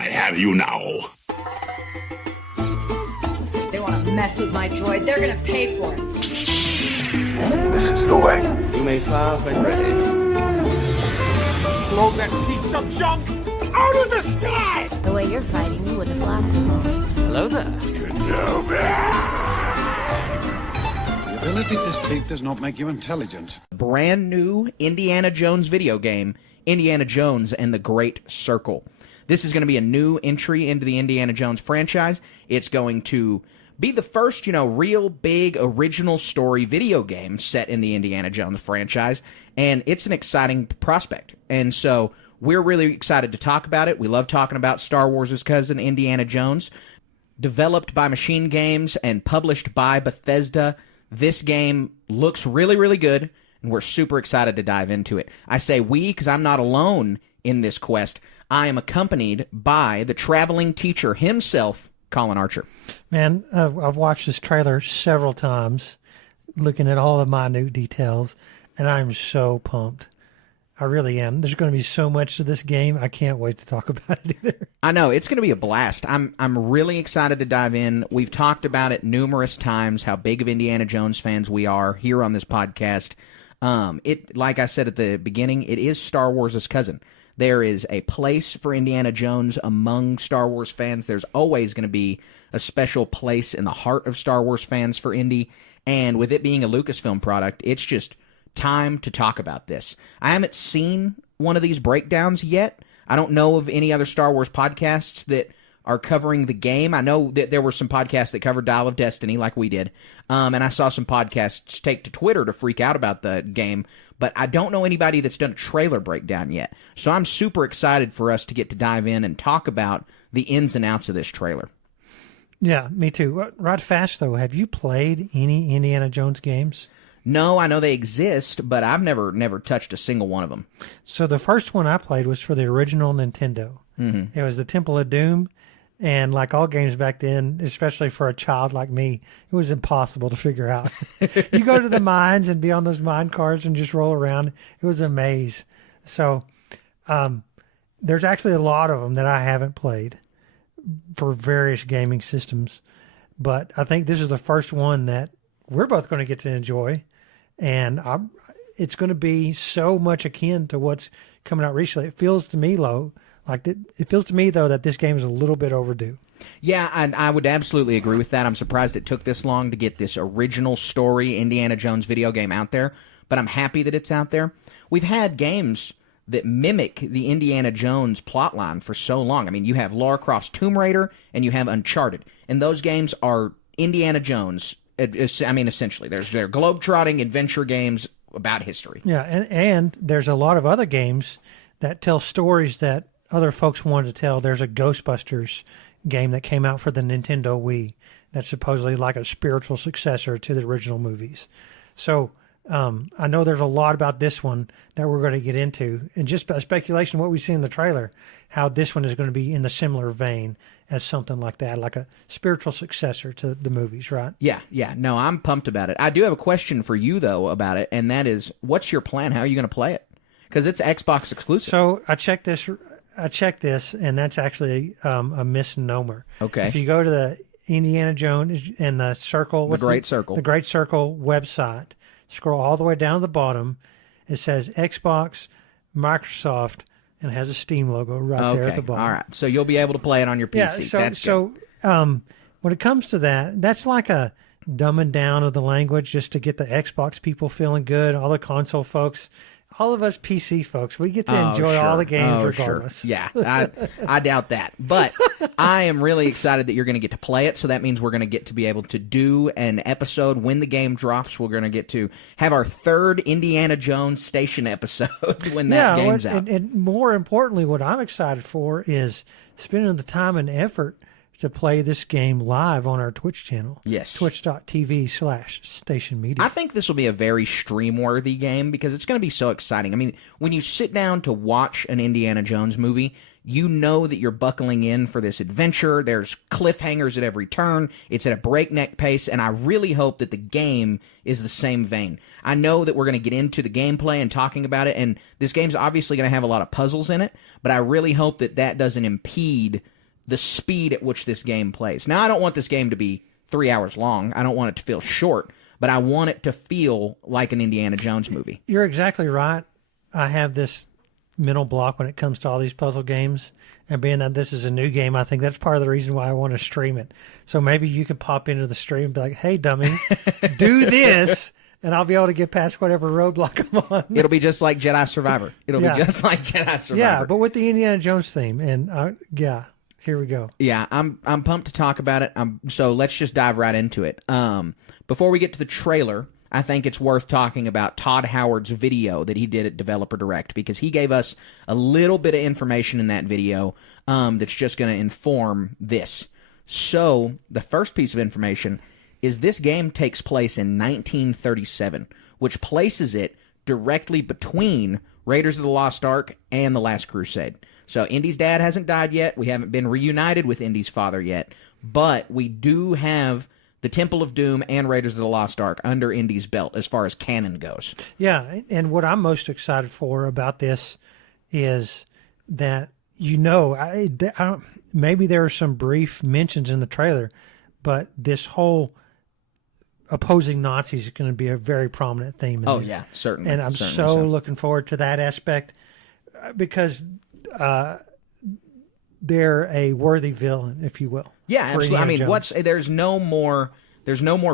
I have you now. They want to mess with my droid. They're going to pay for it. This is the way. You may fire when ready. Blow that piece of junk out of the sky! The way you're fighting, you wouldn't have lasted long. Hello there. The ability to speak does not make you intelligent. Brand new Indiana Jones video game, Indiana Jones and the Great Circle. This is going to be a new entry into the Indiana Jones franchise. It's going to be the first, real big original story video game set in the Indiana Jones franchise, and it's an exciting prospect. And so we're really excited to talk about it. We love talking about Star Wars' cousin, Indiana Jones. Developed by Machine Games and published by Bethesda, this game looks really, really good, and we're super excited to dive into it. I say we because I'm not alone in this quest. I am accompanied by the traveling teacher himself, Colin Archer. Man, I've watched this trailer several times, looking at all the minute details, and I'm so pumped. I really am. There's going to be so much to this game. I can't wait to talk about it either. I know. It's going to be a blast. I'm really excited to dive in. We've talked about it numerous times, how big of Indiana Jones fans we are here on this podcast. Like I said at the beginning, it is Star Wars' cousin. There is a place for Indiana Jones among Star Wars fans. There's always going to be a special place in the heart of Star Wars fans for Indy. And with it being a Lucasfilm product, it's just time to talk about this. I haven't seen one of these breakdowns yet. I don't know of any other Star Wars podcasts that are covering the game. I know that there were some podcasts that covered Dial of Destiny like we did. And I saw some podcasts take to Twitter to freak out about the game. But I don't know anybody that's done a trailer breakdown yet. So I'm super excited for us to get to dive in and talk about the ins and outs of this trailer. Yeah, me too. Right fast, though, have you played any Indiana Jones games? No, I know they exist, but I've never touched a single one of them. So the first one I played was for the original Nintendo. Mm-hmm. It was the Temple of Doom. And like all games back then, especially for a child like me, it was impossible to figure out. You go to the mines and be on those mine cars and just roll around. It was a maze. So there's actually a lot of them that I haven't played for various gaming systems. But I think this is the first one that we're both going to get to enjoy. And it's going to be so much akin to what's coming out recently. It feels to me, it feels to me, though, that this game is a little bit overdue. Yeah, and I would absolutely agree with that. I'm surprised it took this long to get this original story Indiana Jones video game out there, but I'm happy that it's out there. We've had games that mimic the Indiana Jones plotline for so long. I mean, you have Lara Croft's Tomb Raider, and you have Uncharted, and those games are Indiana Jones. I mean, essentially, they're globe-trotting adventure games about history. Yeah, and there's a lot of other games that tell stories that other folks wanted to tell. There's a Ghostbusters game that came out for the Nintendo Wii that's supposedly like a spiritual successor to the original movies. So I know there's a lot about this one that we're going to get into. And just by speculation, what we see in the trailer, how this one is going to be in the similar vein as something like that, like a spiritual successor to the movies, right? Yeah. No, I'm pumped about it. I do have a question for you, though, about it, and that is, what's your plan? How are you going to play it? Because it's Xbox exclusive. So I checked this, and that's actually a misnomer. Okay. If you go to the Indiana Jones and the Circle, the Great Circle website, scroll all the way down to the bottom, it says Xbox, Microsoft, and has a Steam logo right there at the bottom. All right. So you'll be able to play it on your PC. Yeah. When it comes to that, that's like a dumbing down of the language just to get the Xbox people feeling good, all the console folks. All of us PC folks, we get to enjoy all the games regardless. Sure. Yeah, I doubt that. But I am really excited that you're going to get to play it, so that means we're going to get to be able to do an episode when the game drops. We're going to get to have our third Indiana Jones Station episode when that game's out. And more importantly, what I'm excited for is spending the time and effort to play this game live on our Twitch channel. Yes. Twitch.tv/Station Media. I think this will be a very stream-worthy game because it's going to be so exciting. I mean, when you sit down to watch an Indiana Jones movie, you know that you're buckling in for this adventure. There's cliffhangers at every turn. It's at a breakneck pace, and I really hope that the game is the same vein. I know that we're going to get into the gameplay and talking about it, and this game's obviously going to have a lot of puzzles in it, but I really hope that that doesn't impede the speed at which this game plays. Now, I don't want this game to be 3 hours long. I don't want it to feel short, but I want it to feel like an Indiana Jones movie. You're exactly right. I have this mental block when it comes to all these puzzle games, and being that this is a new game, I think that's part of the reason why I want to stream it. So maybe you can pop into the stream and be like, hey dummy, do this, and I'll be able to get past whatever roadblock I'm on. It'll be just like Jedi Survivor. It'll be just like Jedi Survivor. Yeah, but with the Indiana Jones theme, and here we go. Yeah, I'm pumped to talk about it. So let's just dive right into it. Before we get to the trailer, I think it's worth talking about Todd Howard's video that he did at Developer Direct, because he gave us a little bit of information in that video that's just going to inform this. So the first piece of information is this game takes place in 1937, which places it directly between Raiders of the Lost Ark and The Last Crusade. So Indy's dad hasn't died yet. We haven't been reunited with Indy's father yet, but we do have the Temple of Doom and Raiders of the Lost Ark under Indy's belt as far as canon goes. Yeah, and what I'm most excited for about this is that, maybe there are some brief mentions in the trailer, but this whole opposing Nazis is going to be a very prominent theme. Yeah, certainly. And I'm so looking forward to that aspect, because they're a worthy villain, if you will. Yeah, absolutely. I mean, there's no more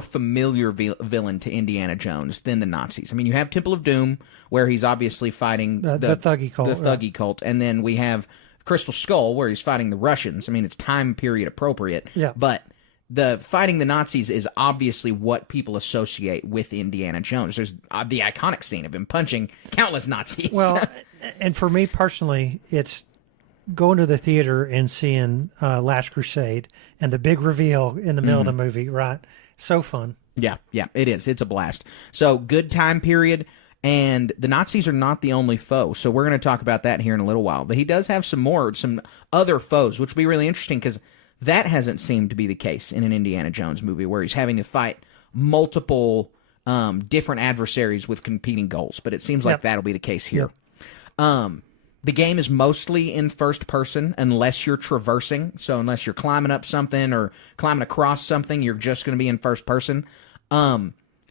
familiar villain to Indiana Jones than the Nazis. I mean, you have Temple of Doom, where he's obviously fighting the Thuggee cult. The Thuggee cult, and then we have Crystal Skull, where he's fighting the Russians. I mean, it's time period appropriate. Yeah. But the fighting the Nazis is obviously what people associate with Indiana Jones. There's the iconic scene of him punching countless Nazis. Well, and for me personally, it's going to the theater and seeing Last Crusade and the big reveal in the middle of the movie, right? So fun. Yeah, it is. It's a blast. So, good time period, and the Nazis are not the only foe, so we're going to talk about that here in a little while. But he does have some other foes, which will be really interesting, because that hasn't seemed to be the case in an Indiana Jones movie, where he's having to fight multiple different adversaries with competing goals. But it seems like that'll be the case here. Yep. The game is mostly in first person unless you're traversing. So unless you're climbing up something or climbing across something, you're just going to be in first person.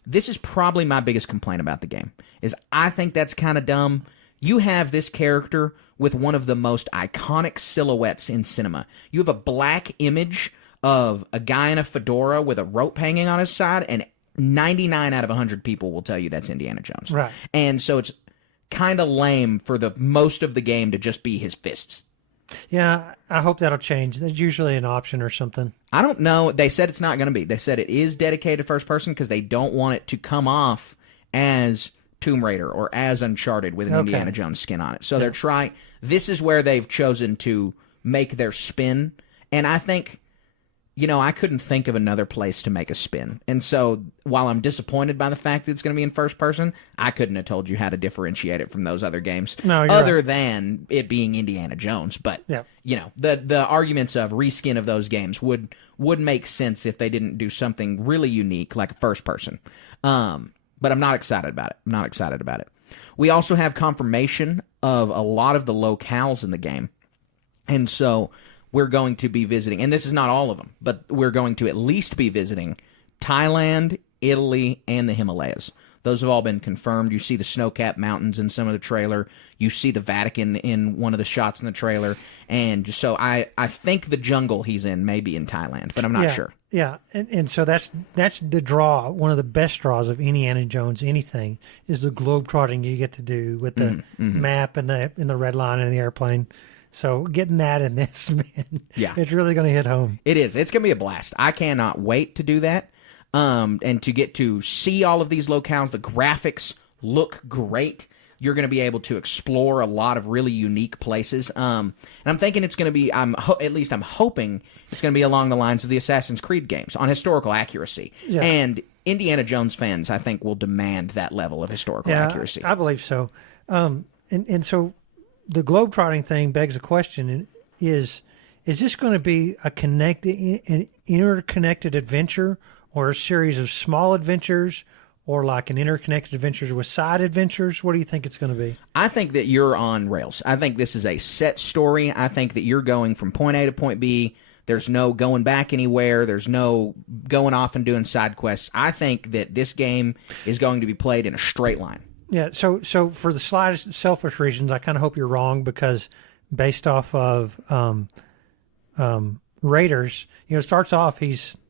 This is probably my biggest complaint about the game, is I think that's kind of dumb. You have this character with one of the most iconic silhouettes in cinema. You have a black image of a guy in a fedora with a rope hanging on his side, and 99 out of 100 people will tell you that's Indiana Jones. Right. And so it's kind of lame for the most of the game to just be his fists. Yeah, I hope that'll change. There's usually an option or something. I don't know. They said it's not going to be. They said it is dedicated first person because they don't want it to come off as Tomb Raider or as Uncharted with an Indiana Jones skin on it. So they're trying. This is where they've chosen to make their spin. And I think, I couldn't think of another place to make a spin. And so while I'm disappointed by the fact that it's going to be in first person, I couldn't have told you how to differentiate it from those other games. No, other than it being Indiana Jones. But, the arguments of reskin of those games would make sense if they didn't do something really unique like first person. But I'm not excited about it. We also have confirmation of a lot of the locales in the game. And so we're going to be visiting, and this is not all of them, but we're going to at least be visiting Thailand, Italy, and the Himalayas. Those have all been confirmed. You see the snow-capped mountains in some of the trailer. You see the Vatican in one of the shots in the trailer. And so I think the jungle he's in may be in Thailand, but I'm not sure. Yeah, and so that's the draw. One of the best draws of Indiana Jones anything is the globetrotting you get to do with the map and the red line and the airplane. So getting that in this, man, it's really going to hit home. It is. It's going to be a blast. I cannot wait to do that, and to get to see all of these locales. The graphics look great. You're going to be able to explore a lot of really unique places. And I'm thinking it's going to be, at least I'm hoping it's going to be along the lines of the Assassin's Creed games on historical accuracy. Yeah. And Indiana Jones fans, I think, will demand that level of historical accuracy. I believe so. And so the globetrotting thing begs a question: is this going to be an interconnected adventure, or a series of small adventures, or like an interconnected adventures with side adventures? What do you think it's going to be? I think that you're on rails. I think this is a set story. I think that you're going from point A to point B. There's no going back anywhere. There's no going off and doing side quests. I think that this game is going to be played in a straight line. Yeah, so for the slightest selfish reasons, I kind of hope you're wrong, because based off of Raiders, it starts off,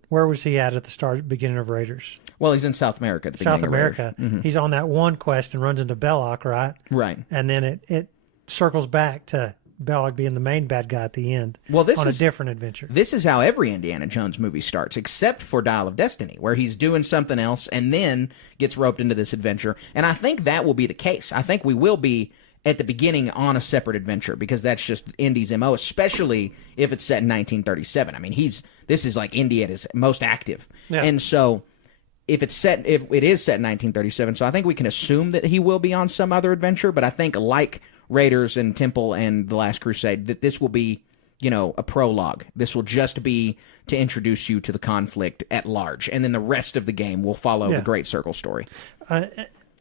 where was he at the beginning of Raiders? Well, he's in South America at the beginning South America. Mm-hmm. He's on that one quest and runs into Belloc, right? Right. And then it circles back to Belloc being the main bad guy at the end. Well, this on is a different adventure. This is how every Indiana Jones movie starts, except for Dial of Destiny, where he's doing something else and then gets roped into this adventure. And I think that will be the case. I think we will be at the beginning on a separate adventure, because that's just Indy's MO, especially if it's set in 1937. I mean, this is like Indy at his most active. Yeah. And so if it is set in 1937, so I think we can assume that he will be on some other adventure, but I think like Raiders and Temple and The Last Crusade, that this will be, a prologue. This will just be to introduce you to the conflict at large, and then the rest of the game will follow the Great Circle story.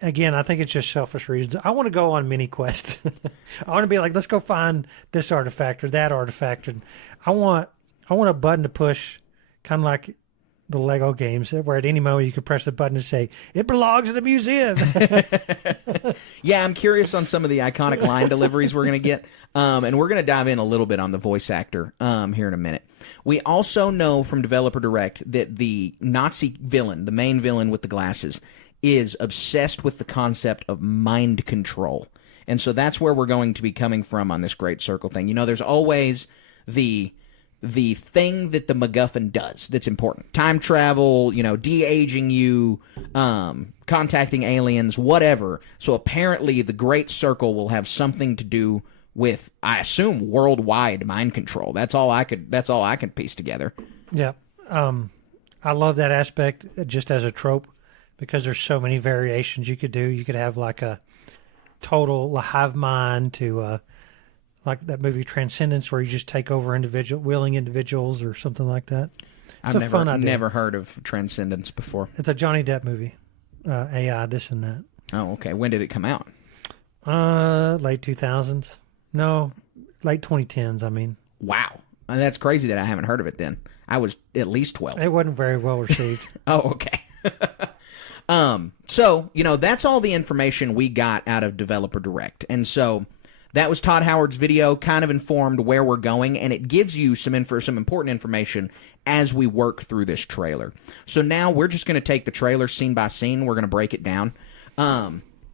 Again, I think it's just selfish reasons. I want to go on mini quests. I want to be like, let's go find this artifact or that artifact, and I want a button to push, kind of like the Lego games, where at any moment you can press the button and say, it belongs in a museum. Yeah, I'm curious on some of the iconic line deliveries we're going to get, and we're going to dive in a little bit on the voice actor here in a minute. We also know from Developer Direct that the Nazi villain, the main villain with the glasses, is obsessed with the concept of mind control. And so that's where we're going to be coming from on this Great Circle thing. There's always the thing that the MacGuffin does that's important. Time travel, de-aging you, contacting aliens, whatever. So apparently the Great Circle will have something to do with, I assume, worldwide mind control. That's all I could piece together. Yeah. I love that aspect just as a trope, because there's so many variations you could do. You could have like a total hive mind to like that movie Transcendence, where you just take over willing individuals or something like that. It's I've fun idea. never heard of Transcendence before. It's a Johnny Depp movie. AI, this and that. Oh, okay. When did it come out? Late 2000s. No, late 2010s, I mean. Wow. That's crazy that I haven't heard of it then. I was at least 12. It wasn't very well received. Oh, okay. So, that's all the information we got out of Developer Direct. And so that was Todd Howard's video, kind of informed where we're going, and it gives you some important information as we work through this trailer. So now we're just going to take the trailer scene by scene. We're going to break it down.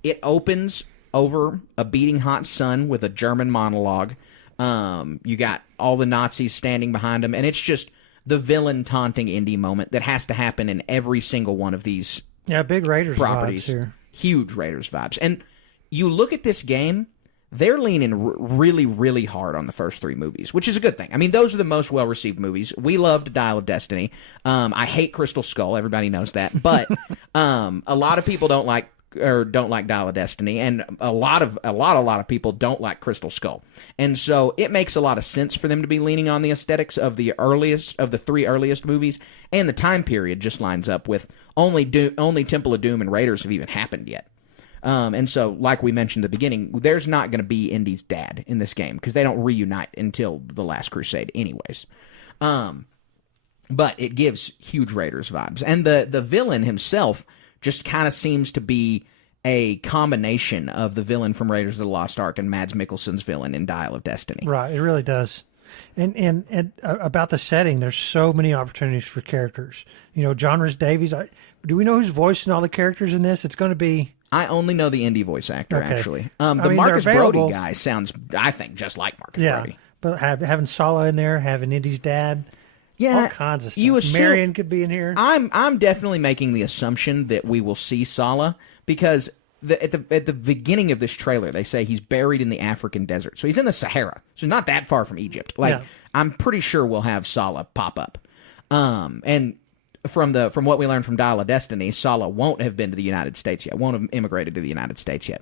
It opens over a beating hot sun with a German monologue. You got all the Nazis standing behind him, and it's just the villain taunting Indy moment that has to happen in every single one of these big Raiders properties. Vibes here. Huge Raiders vibes. And you look at this game, they're leaning really, really hard on the first three movies, which is a good thing. I mean, those are the most well-received movies. We loved Dial of Destiny. I hate Crystal Skull. Everybody knows that. But a lot of people don't like Dial of Destiny, and a lot of people don't like Crystal Skull. And so it makes a lot of sense for them to be leaning on the aesthetics of the three earliest movies, and the time period just lines up with only Temple of Doom and Raiders have even happened yet. And so, like we mentioned at the beginning, there's not going to be Indy's dad in this game, because they don't reunite until The Last Crusade anyways. But it gives huge Raiders vibes. And the villain himself just kind of seems to be a combination of the villain from Raiders of the Lost Ark and Mads Mikkelsen's villain in Dial of Destiny. Right, it really does. And about the setting, there's so many opportunities for characters. John Rhys Davies. Do we know who's voicing all the characters in this? It's going to be... I only know the Indy voice actor, okay. Actually. Marcus Brody guy sounds, I think, just like Marcus Brody. But having Sala in there, having Indy's dad... Yeah, all kinds of stuff. Marion could be in here. I'm definitely making the assumption that we will see Sala, because at the beginning of this trailer they say he's buried in the African desert, so he's in the Sahara, so not that far from Egypt. I'm pretty sure we'll have Sala pop up. And from what we learned from Dial of Destiny, Sala won't have been to the United States yet, won't have immigrated to the United States yet.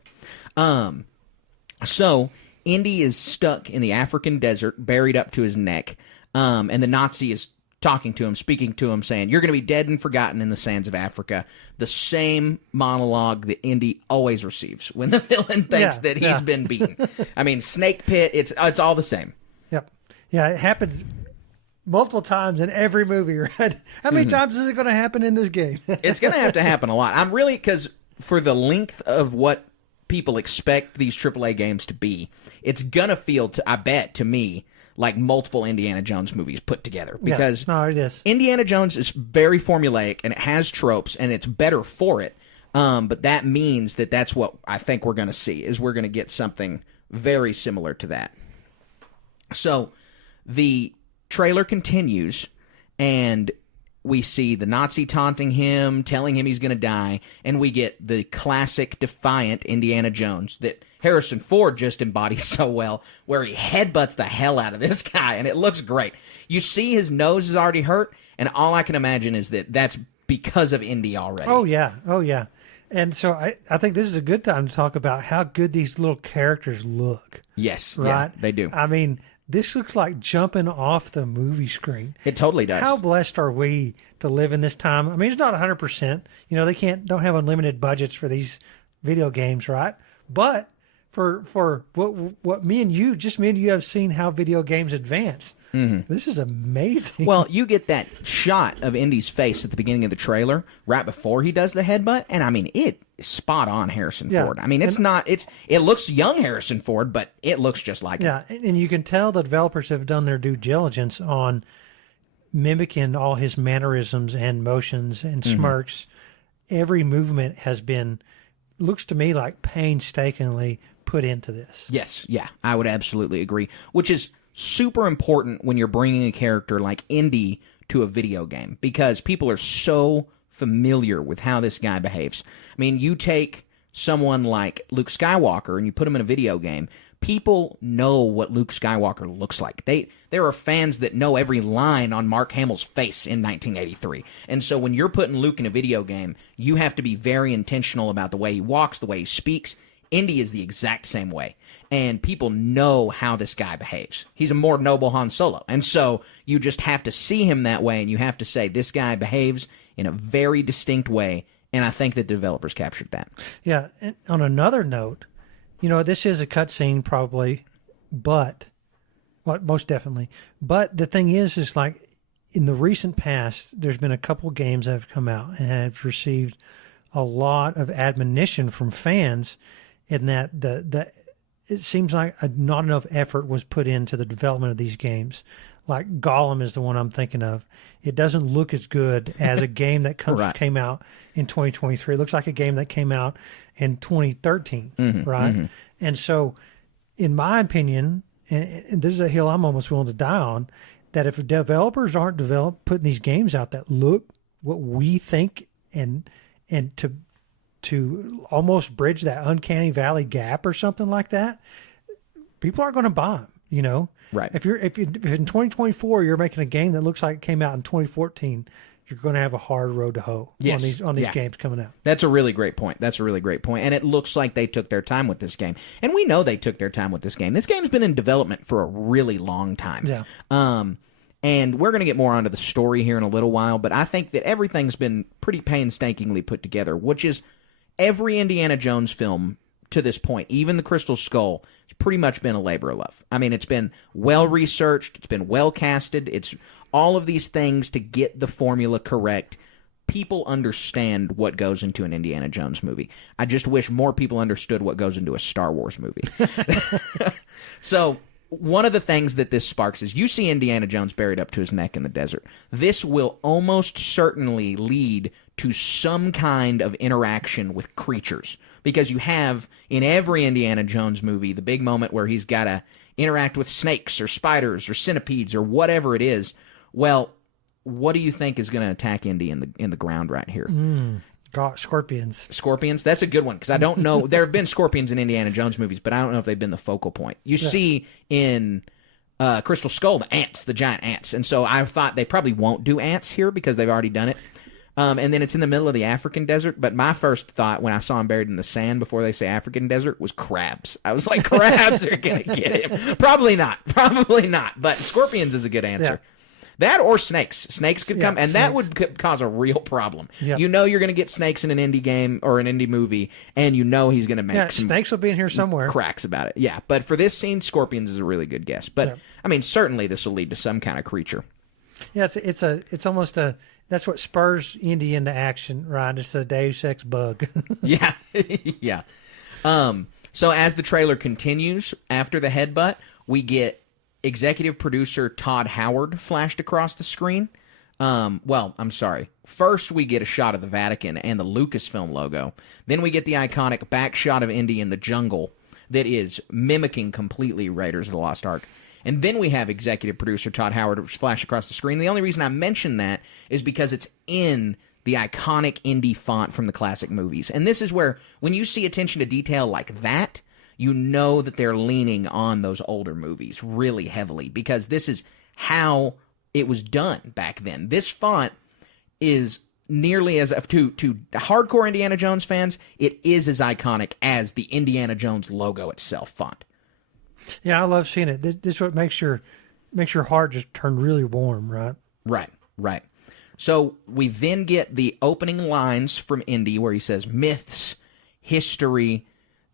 So Indy is stuck in the African desert, buried up to his neck, and the Nazi is talking to him, speaking to him, saying, "You're going to be dead and forgotten in the sands of Africa." The same monologue that Indy always receives when the villain thinks that he's been beaten. I mean, Snake Pit, it's all the same. Yep. Yeah, it happens multiple times in every movie, right? How many times is it going to happen in this game? It's going to have to happen a lot. I'm really, because for the length of what people expect these AAA games to be, it's going to feel, I bet, to me, like multiple Indiana Jones movies put together. Because it is. Indiana Jones is very formulaic, and it has tropes, and it's better for it. But that means that that's what I think we're going to see, is we're going to get something very similar to that. So the trailer continues, and we see the Nazi taunting him, telling him he's going to die, and we get the classic defiant Indiana Jones that Harrison Ford just embodies so well, where he headbutts the hell out of this guy, and it looks great. You see his nose is already hurt, and all I can imagine is that that's because of Indy already. Oh, yeah. And so I think this is a good time to talk about how good these little characters look. Yes, right? Yeah, they do. I mean, this looks like jumping off the movie screen. It totally does. How blessed are we to live in this time? I mean, it's not 100%. You know, they don't have unlimited budgets for these video games, right? But for what me and you have seen how video games advance. Mm-hmm. This is amazing. Well, you get that shot of Indy's face at the beginning of the trailer, right before he does the headbutt, and I mean, it is spot on Harrison Ford. I mean, it looks young Harrison Ford, but it looks just like him. Yeah, and you can tell the developers have done their due diligence on mimicking all his mannerisms and motions and smirks. Every movement has been, looks to me like painstakingly put into this. Yes, yeah, I would absolutely agree, which is super important when you're bringing a character like Indy to a video game, because people are so familiar with how this guy behaves. I mean, you take someone like Luke Skywalker and you put him in a video game, people know what Luke Skywalker looks like. There are fans that know every line on Mark Hamill's face in 1983. And so when you're putting Luke in a video game, you have to be very intentional about the way he walks, the way he speaks. Indy is the exact same way. And people know how this guy behaves. He's a more noble Han Solo. And so you just have to see him that way, and you have to say, this guy behaves in a very distinct way, and I think that the developers captured that. Yeah, and on another note, you know, this is a cutscene probably, but, well, most definitely. But the thing is like, in the recent past, there's been a couple games that have come out and have received a lot of admonition from fans in that it seems like not enough effort was put into the development of these games. Like Gollum is the one I'm thinking of. It doesn't look as good as a game that came out in 2023. It looks like a game that came out in 2013, right? Mm-hmm. And so, in my opinion, and this is a hill I'm almost willing to die on, that if developers aren't putting these games out that look what we think and to almost bridge that uncanny valley gap or something like that, people aren't going to buy them, you know? Right. If in 2024 you're making a game that looks like it came out in 2014, you're going to have a hard road to hoe on these games coming out. That's a really great point. And it looks like they took their time with this game. And we know they took their time with this game. This game's been in development for a really long time. Yeah. And we're going to get more onto the story here in a little while, but I think that everything's been pretty painstakingly put together, which is every Indiana Jones film to this point, even the Crystal Skull, it's pretty much been a labor of love. I mean, it's been well-researched, it's been well-casted, it's all of these things to get the formula correct. People understand what goes into an Indiana Jones movie. I just wish more people understood what goes into a Star Wars movie. So, one of the things that this sparks is you see Indiana Jones buried up to his neck in the desert. This will almost certainly lead to some kind of interaction with creatures, because you have in every Indiana Jones movie the big moment where he's got to interact with snakes or spiders or centipedes or whatever it is. Well, what do you think is going to attack Indy in the ground right here? God, scorpions. Scorpions? That's a good one, because I don't know. There have been scorpions in Indiana Jones movies, but I don't know if they've been the focal point. You see in Crystal Skull the ants, the giant ants. And so I thought they probably won't do ants here because they've already done it. And then it's in the middle of the African desert. But my first thought when I saw him buried in the sand before they say African desert was crabs. I was like, crabs are going to get him. Probably not. But scorpions is a good answer. Yeah. That or snakes. Snakes could come, and that snakes. would cause a real problem. Yep. You know you're going to get snakes in an indie game or an indie movie, and you know he's going to make some snakes will be in here somewhere. cracks about it. Yeah, but for this scene, scorpions is a really good guess. But, I mean, certainly this will lead to some kind of creature. Yeah, it's almost a, that's what spurs Indy into action, right? It's a Deus Ex bug. Yeah, yeah. So as the trailer continues, after the headbutt, we get executive producer Todd Howard flashed across the screen. Well, I'm sorry. First, we get a shot of the Vatican and the Lucasfilm logo. Then we get the iconic back shot of Indy in the jungle that is mimicking completely Raiders of the Lost Ark. And then we have executive producer Todd Howard flash across the screen. The only reason I mention that is because it's in the iconic Indy font from the classic movies. And this is where, when you see attention to detail like that, you know that they're leaning on those older movies really heavily, because this is how it was done back then. This font is nearly as, to hardcore Indiana Jones fans, it is as iconic as the Indiana Jones logo itself font. Yeah, I love seeing it. This is what makes your heart just turn really warm, right? Right. So we then get the opening lines from Indy where he says myths, history.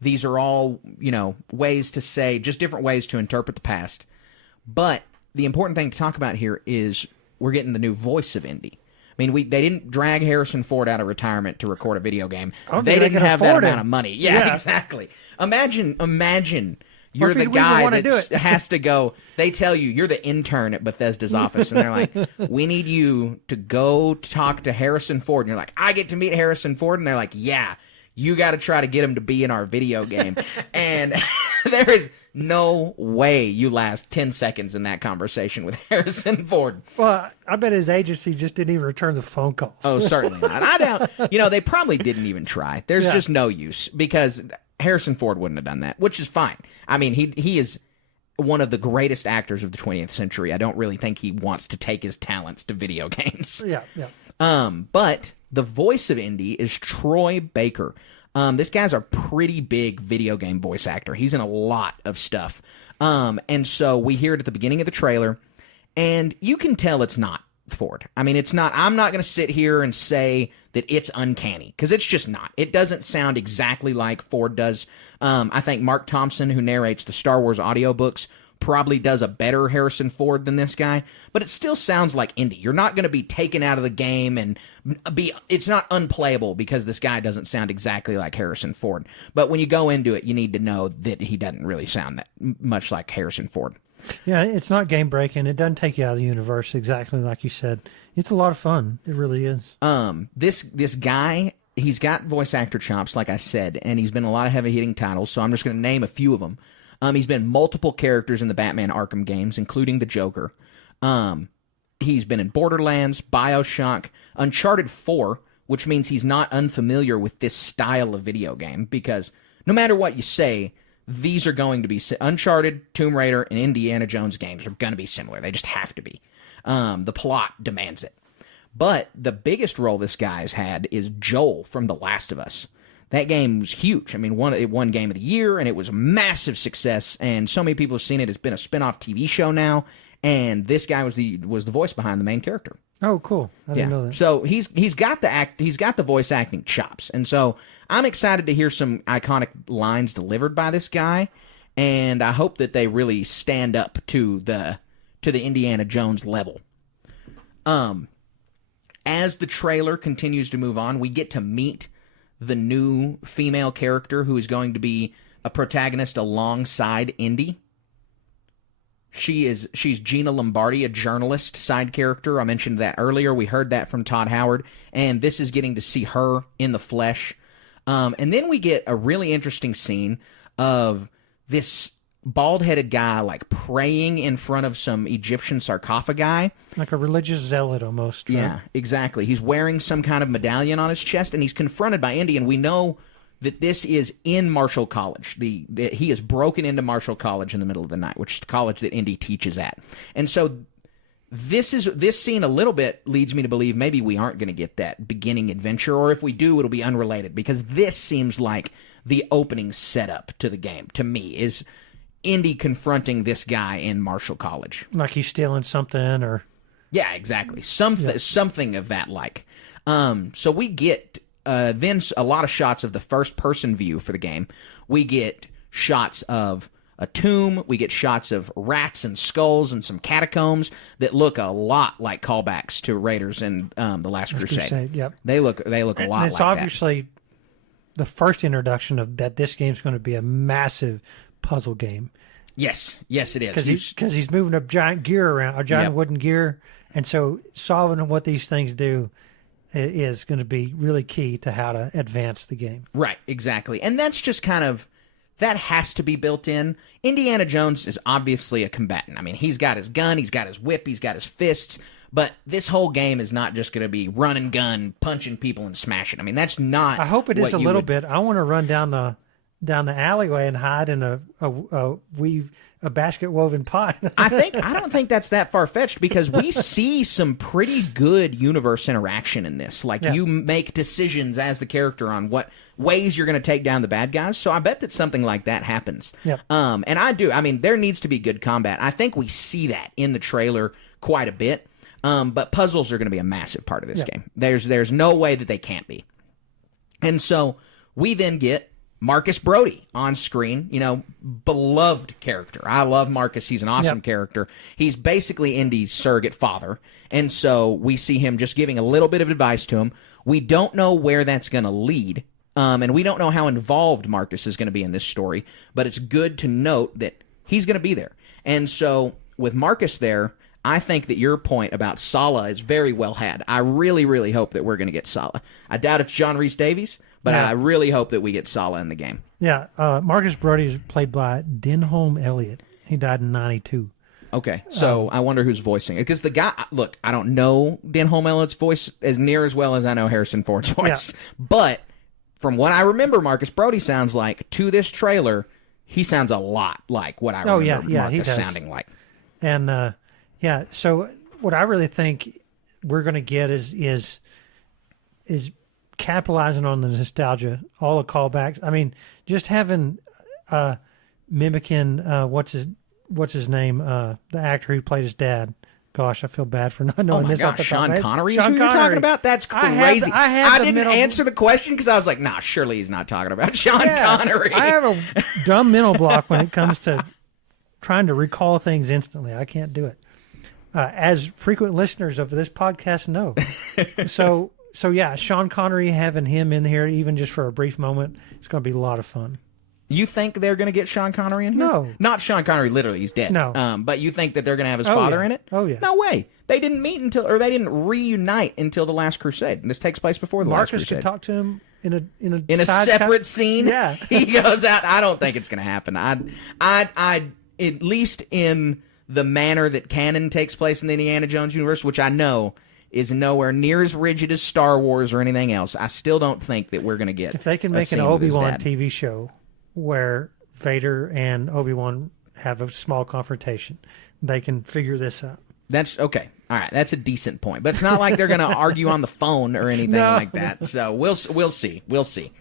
These are all, ways to say, just different ways to interpret the past. But the important thing to talk about here is we're getting the new voice of Indy. I mean, they didn't drag Harrison Ford out of retirement to record a video game. They didn't have that amount of money. Yeah, exactly. Imagine you're the guy that has to go. They tell you you're the intern at Bethesda's office, and they're like, "We need you to go talk to Harrison Ford." And you're like, "I get to meet Harrison Ford," and they're like, "Yeah, you got to try to get him to be in our video game." And there is no way you last 10 seconds in that conversation with Harrison Ford. Well, I bet his agency just didn't even return the phone calls. Oh, certainly not. I doubt. They probably didn't even try. There's just no use, because Harrison Ford wouldn't have done that, which is fine. I mean, he is one of the greatest actors of the 20th century. I don't really think he wants to take his talents to video games. Yeah. But the voice of Indy is Troy Baker. This guy's a pretty big video game voice actor. He's in a lot of stuff. And so we hear it at the beginning of the trailer, and you can tell it's not Ford. I mean, it's not. I'm not going to sit here and say that it's uncanny, because it's just not. It doesn't sound exactly like Ford does. I think Mark Thompson, who narrates the Star Wars audiobooks, probably does a better Harrison Ford than this guy, but it still sounds like Indy. You're not going to be taken out of the game and it's not unplayable because this guy doesn't sound exactly like Harrison Ford. But when you go into it, you need to know that he doesn't really sound that much like Harrison Ford. Yeah, it's not game breaking. It doesn't take you out of the universe, exactly like you said. It's a lot of fun. It really is. This guy, he's got voice actor chops, like I said, and he's been in a lot of heavy hitting titles, so I'm just going to name a few of them. He's been multiple characters in the Batman Arkham games, including the Joker. He's been in Borderlands, BioShock, Uncharted 4, which means he's not unfamiliar with this style of video game, because no matter what you say, these are going to be Uncharted, Tomb Raider, and Indiana Jones games are going to be similar. They just have to be. The plot demands it. But the biggest role this guy's had is Joel from The Last of Us. That game was huge. I mean, it won Game of the Year, and it was a massive success, and so many people have seen it. It's been a spin-off TV show now, and this guy was the voice behind the main character. Oh, cool. I didn't know that. So he's got the voice acting chops, and so I'm excited to hear some iconic lines delivered by this guy, and I hope that they really stand up to the Indiana Jones level. As the trailer continues to move on, we get to meet the new female character who is going to be a protagonist alongside Indy. She's Gina Lombardi, a journalist side character. I mentioned that earlier. We heard that from Todd Howard, and this is getting to see her in the flesh. And then we get a really interesting scene of this bald-headed guy like praying in front of some Egyptian sarcophagi. Like a religious zealot almost. Right? Yeah, exactly. He's wearing some kind of medallion on his chest, and he's confronted by Indy, and we know that this is in Marshall College. He is broken into Marshall College in the middle of the night, which is the college that Indy teaches at. And so this scene a little bit leads me to believe maybe we aren't going to get that beginning adventure, or if we do, it'll be unrelated, because this seems like the opening setup to the game, to me, is Indy confronting this guy in Marshall College. Like he's stealing something, or... Yeah, exactly. Something of that like. So we get then a lot of shots of the first-person view for the game. We get shots of a tomb. We get shots of rats and skulls and some catacombs that look a lot like callbacks to Raiders and The Last Crusade. Yep. They look a lot and like it's that. obviously the first introduction of that this game's going to be a massive puzzle game. Yes, it is. Because he's moving a giant gear around, a giant wooden gear, and so solving what these things do is going to be really key to how to advance the game. Right, exactly. And that's just kind of, that has to be built in. Indiana Jones is obviously a combatant. I mean, he's got his gun, he's got his whip, he's got his fists, but this whole game is not just going to be run and gun, punching people and smashing. I mean, that's not. I hope it is a little bit. I want to run down the alleyway and hide in a basket woven pot. I don't think that's that far fetched, because we see some pretty good universe interaction in this. Like you make decisions as the character on what ways you're going to take down the bad guys. So I bet that something like that happens. Yep. And I do. I mean, there needs to be good combat. I think we see that in the trailer quite a bit. But puzzles are going to be a massive part of this game. There's no way that they can't be. And so we then get Marcus Brody on screen, beloved character. I love Marcus. He's an awesome character. He's basically Indy's surrogate father. And so we see him just giving a little bit of advice to him. We don't know where that's going to lead. And we don't know how involved Marcus is going to be in this story. But it's good to note that he's going to be there. And so with Marcus there, I think that your point about Sala is very well had. I really, really hope that we're going to get Sala. I doubt it's John Rhys Davies, but I really hope that we get Sala in the game. Yeah, Marcus Brody is played by Denholm Elliott. He died in 92. Okay, so I wonder who's voicing it. Because the guy, look, I don't know Denholm Elliott's voice as near as well as I know Harrison Ford's voice. Yeah. But from what I remember Marcus Brody sounds like to this trailer, he sounds a lot like what I remember Marcus sounding like. And, so what I really think we're going to get is capitalizing on the nostalgia, all the callbacks. I mean, just having mimicking what's his name, the actor who played his dad. Gosh, I feel bad for not knowing this. Gosh, Sean Connery is who you're talking about? That's crazy. I didn't answer the question because I was like, nah, surely he's not talking about Sean Connery. I have a dumb mental block when it comes to trying to recall things instantly. I can't do it. As frequent listeners of this podcast know. So yeah, Sean Connery, having him in here even just for a brief moment, it's going to be a lot of fun. You think they're going to get Sean Connery in here? No. Not Sean Connery, literally, he's dead. No. But you think that they're going to have his father in it? Oh, yeah. No way. They didn't meet they didn't reunite until The Last Crusade. And this takes place before The Last Crusade. Marcus could talk to him in a separate scene? Yeah. He goes out. I don't think it's going to happen. I'd at least in the manner that canon takes place in the Indiana Jones universe, which I know is nowhere near as rigid as Star Wars or anything else, I still don't think that we're going to get. If they can make an Obi-Wan TV show where Vader and Obi-Wan have a small confrontation, they can figure this out. That's okay. All right, that's a decent point. But it's not like they're going to argue on the phone or anything like that. So we'll see. We'll see.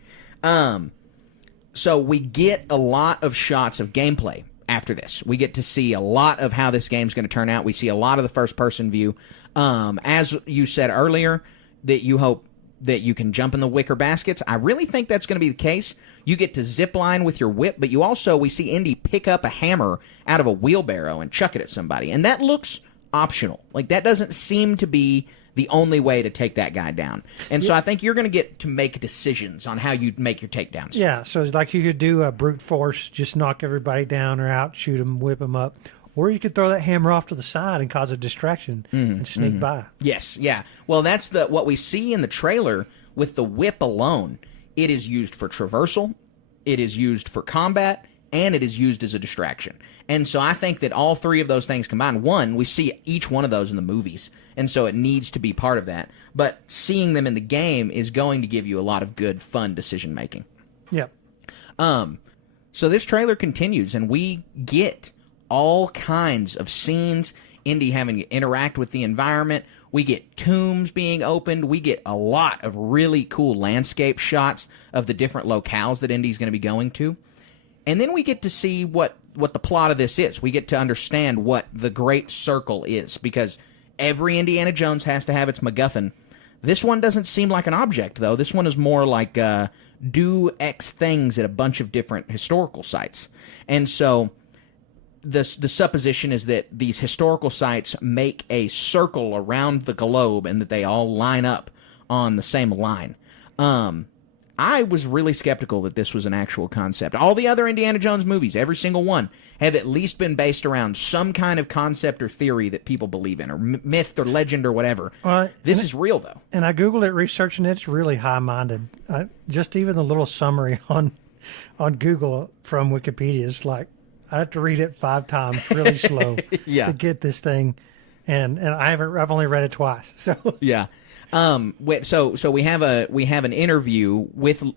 So we get a lot of shots of gameplay after this. We get to see a lot of how this game's going to turn out. We see a lot of the first-person view. As you said earlier, that you hope that you can jump in the wicker baskets. I really think that's going to be the case. You get to zip line with your whip, but we see Indy pick up a hammer out of a wheelbarrow and chuck it at somebody. And that looks optional. Like, that doesn't seem to be the only way to take that guy down. And so I think you're going to get to make decisions on how you make your takedowns. Yeah, so it's like you could do a brute force, just knock everybody down or out, shoot them, whip them up. Or you could throw that hammer off to the side and cause a distraction and sneak by. Yes, yeah. Well, that's what we see in the trailer with the whip alone. It is used for traversal, it is used for combat, and it is used as a distraction. And so I think that all three of those things combined, one, we see each one of those in the movies, and so it needs to be part of that. But seeing them in the game is going to give you a lot of good, fun decision-making. Yep. So this trailer continues, and we get all kinds of scenes Indy having to interact with the environment. We get tombs being opened. We get a lot of really cool landscape shots of the different locales that Indy's going to be going to. And then we get to see what the plot of this is. We get to understand what the Great Circle is, because every Indiana Jones has to have its MacGuffin. This one doesn't seem like an object, though. This one is more like do X things at a bunch of different historical sites. And so the supposition is that these historical sites make a circle around the globe and that they all line up on the same line. I was really skeptical that this was an actual concept. All the other Indiana Jones movies, every single one, have at least been based around some kind of concept or theory that people believe in, or myth or legend or whatever. This is real, though. And I Googled it, researching it. It's really high-minded. Just even the little summary on Google from Wikipedia is like, I have to read it 5 times really slow to get this thing. And I've only read it twice. So yeah. So we have an interview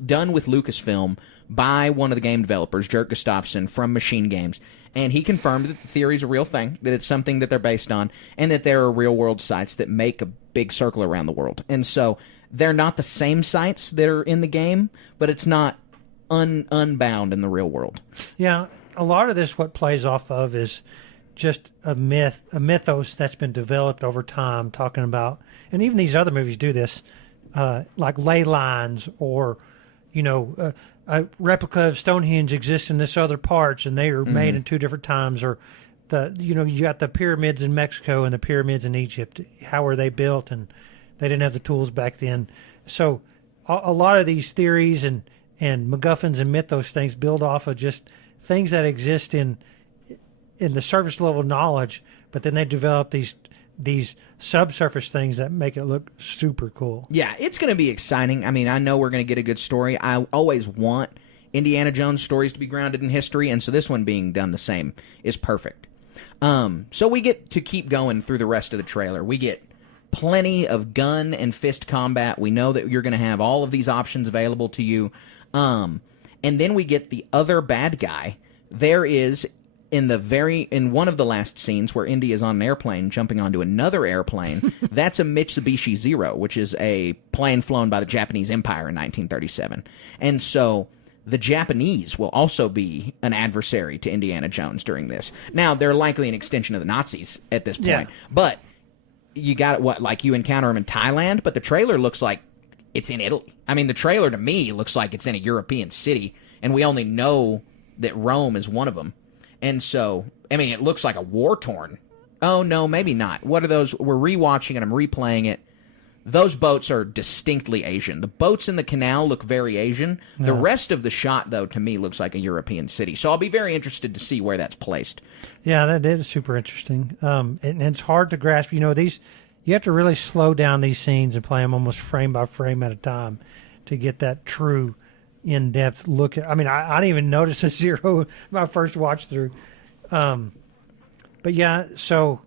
done with Lucasfilm by one of the game developers, Jerk Gustafsson from Machine Games, and he confirmed that the theory is a real thing, that it's something that they're based on, and that there are real world sites that make a big circle around the world. And so they're not the same sites that are in the game, but it's not unbound in the real world. Yeah, a lot of this, what plays off of is just a mythos that's been developed over time, talking about, and even these other movies do this, like ley lines, or, a replica of Stonehenge exists in this other parts, and they are made in 2 different times, or you got the pyramids in Mexico and the pyramids in Egypt. How were they built? And they didn't have the tools back then. So a lot of these theories and MacGuffins and mythos things build off of just things that exist in the surface level knowledge, but then they develop these subsurface things that make it look super cool. Yeah, it's going to be exciting. I mean, I know we're going to get a good story. I always want Indiana Jones stories to be grounded in history, and so this one being done the same is perfect. So we get to keep going through the rest of the trailer. We get plenty of gun and fist combat. We know that you're going to have all of these options available to you. And then we get the other bad guy. There is, in one of the last scenes where Indy is on an airplane jumping onto another airplane, that's a Mitsubishi Zero, which is a plane flown by the Japanese Empire in 1937. And so the Japanese will also be an adversary to Indiana Jones during this. Now, they're likely an extension of the Nazis at this point, but you got like you encounter them in Thailand, but the trailer looks like it's in Italy. I mean, the trailer to me looks like it's in a European city, and we only know that Rome is one of them. And so, I mean, it looks like a war-torn. Oh, no, maybe not. What are those? We're rewatching it. I'm replaying it. Those boats are distinctly Asian. The boats in the canal look very Asian. Yeah. The rest of the shot, though, to me, looks like a European city. So I'll be very interested to see where that's placed. Yeah, that is super interesting. And it's hard to grasp. You have to really slow down these scenes and play them almost frame by frame at a time to get that true in-depth look at. I mean, I didn't even notice a Zero my first watch through. But yeah, so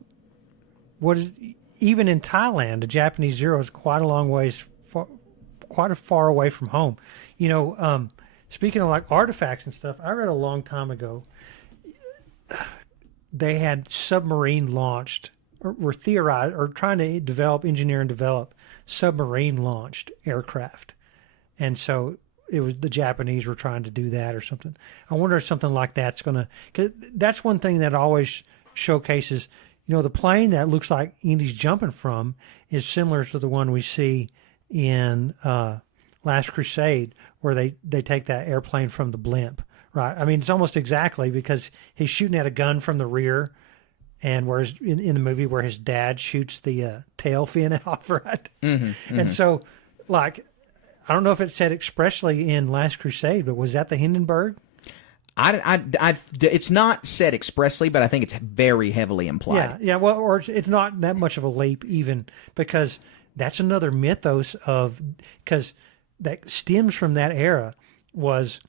even in Thailand, the Japanese Zero is quite a long ways, quite a far away from home. Speaking of like artifacts and stuff, I read a long time ago they had submarine launched, or were theorized, or trying to engineer and develop submarine launched aircraft, and so it was the Japanese were trying to do that or something. I wonder if something like that's going to, because that's one thing that always showcases, the plane that looks like Indy's jumping from is similar to the one we see in Last Crusade, where they take that airplane from the blimp, right? I mean, it's almost exactly, because he's shooting at a gun from the rear, and whereas in the movie where his dad shoots the tail fin off, right? And so, like, I don't know if it said expressly in Last Crusade, but was that the Hindenburg? It's not said expressly, but I think it's very heavily implied. Yeah. Well, or it's not that much of a leap, even, because that's another mythos because that stems from that era. Was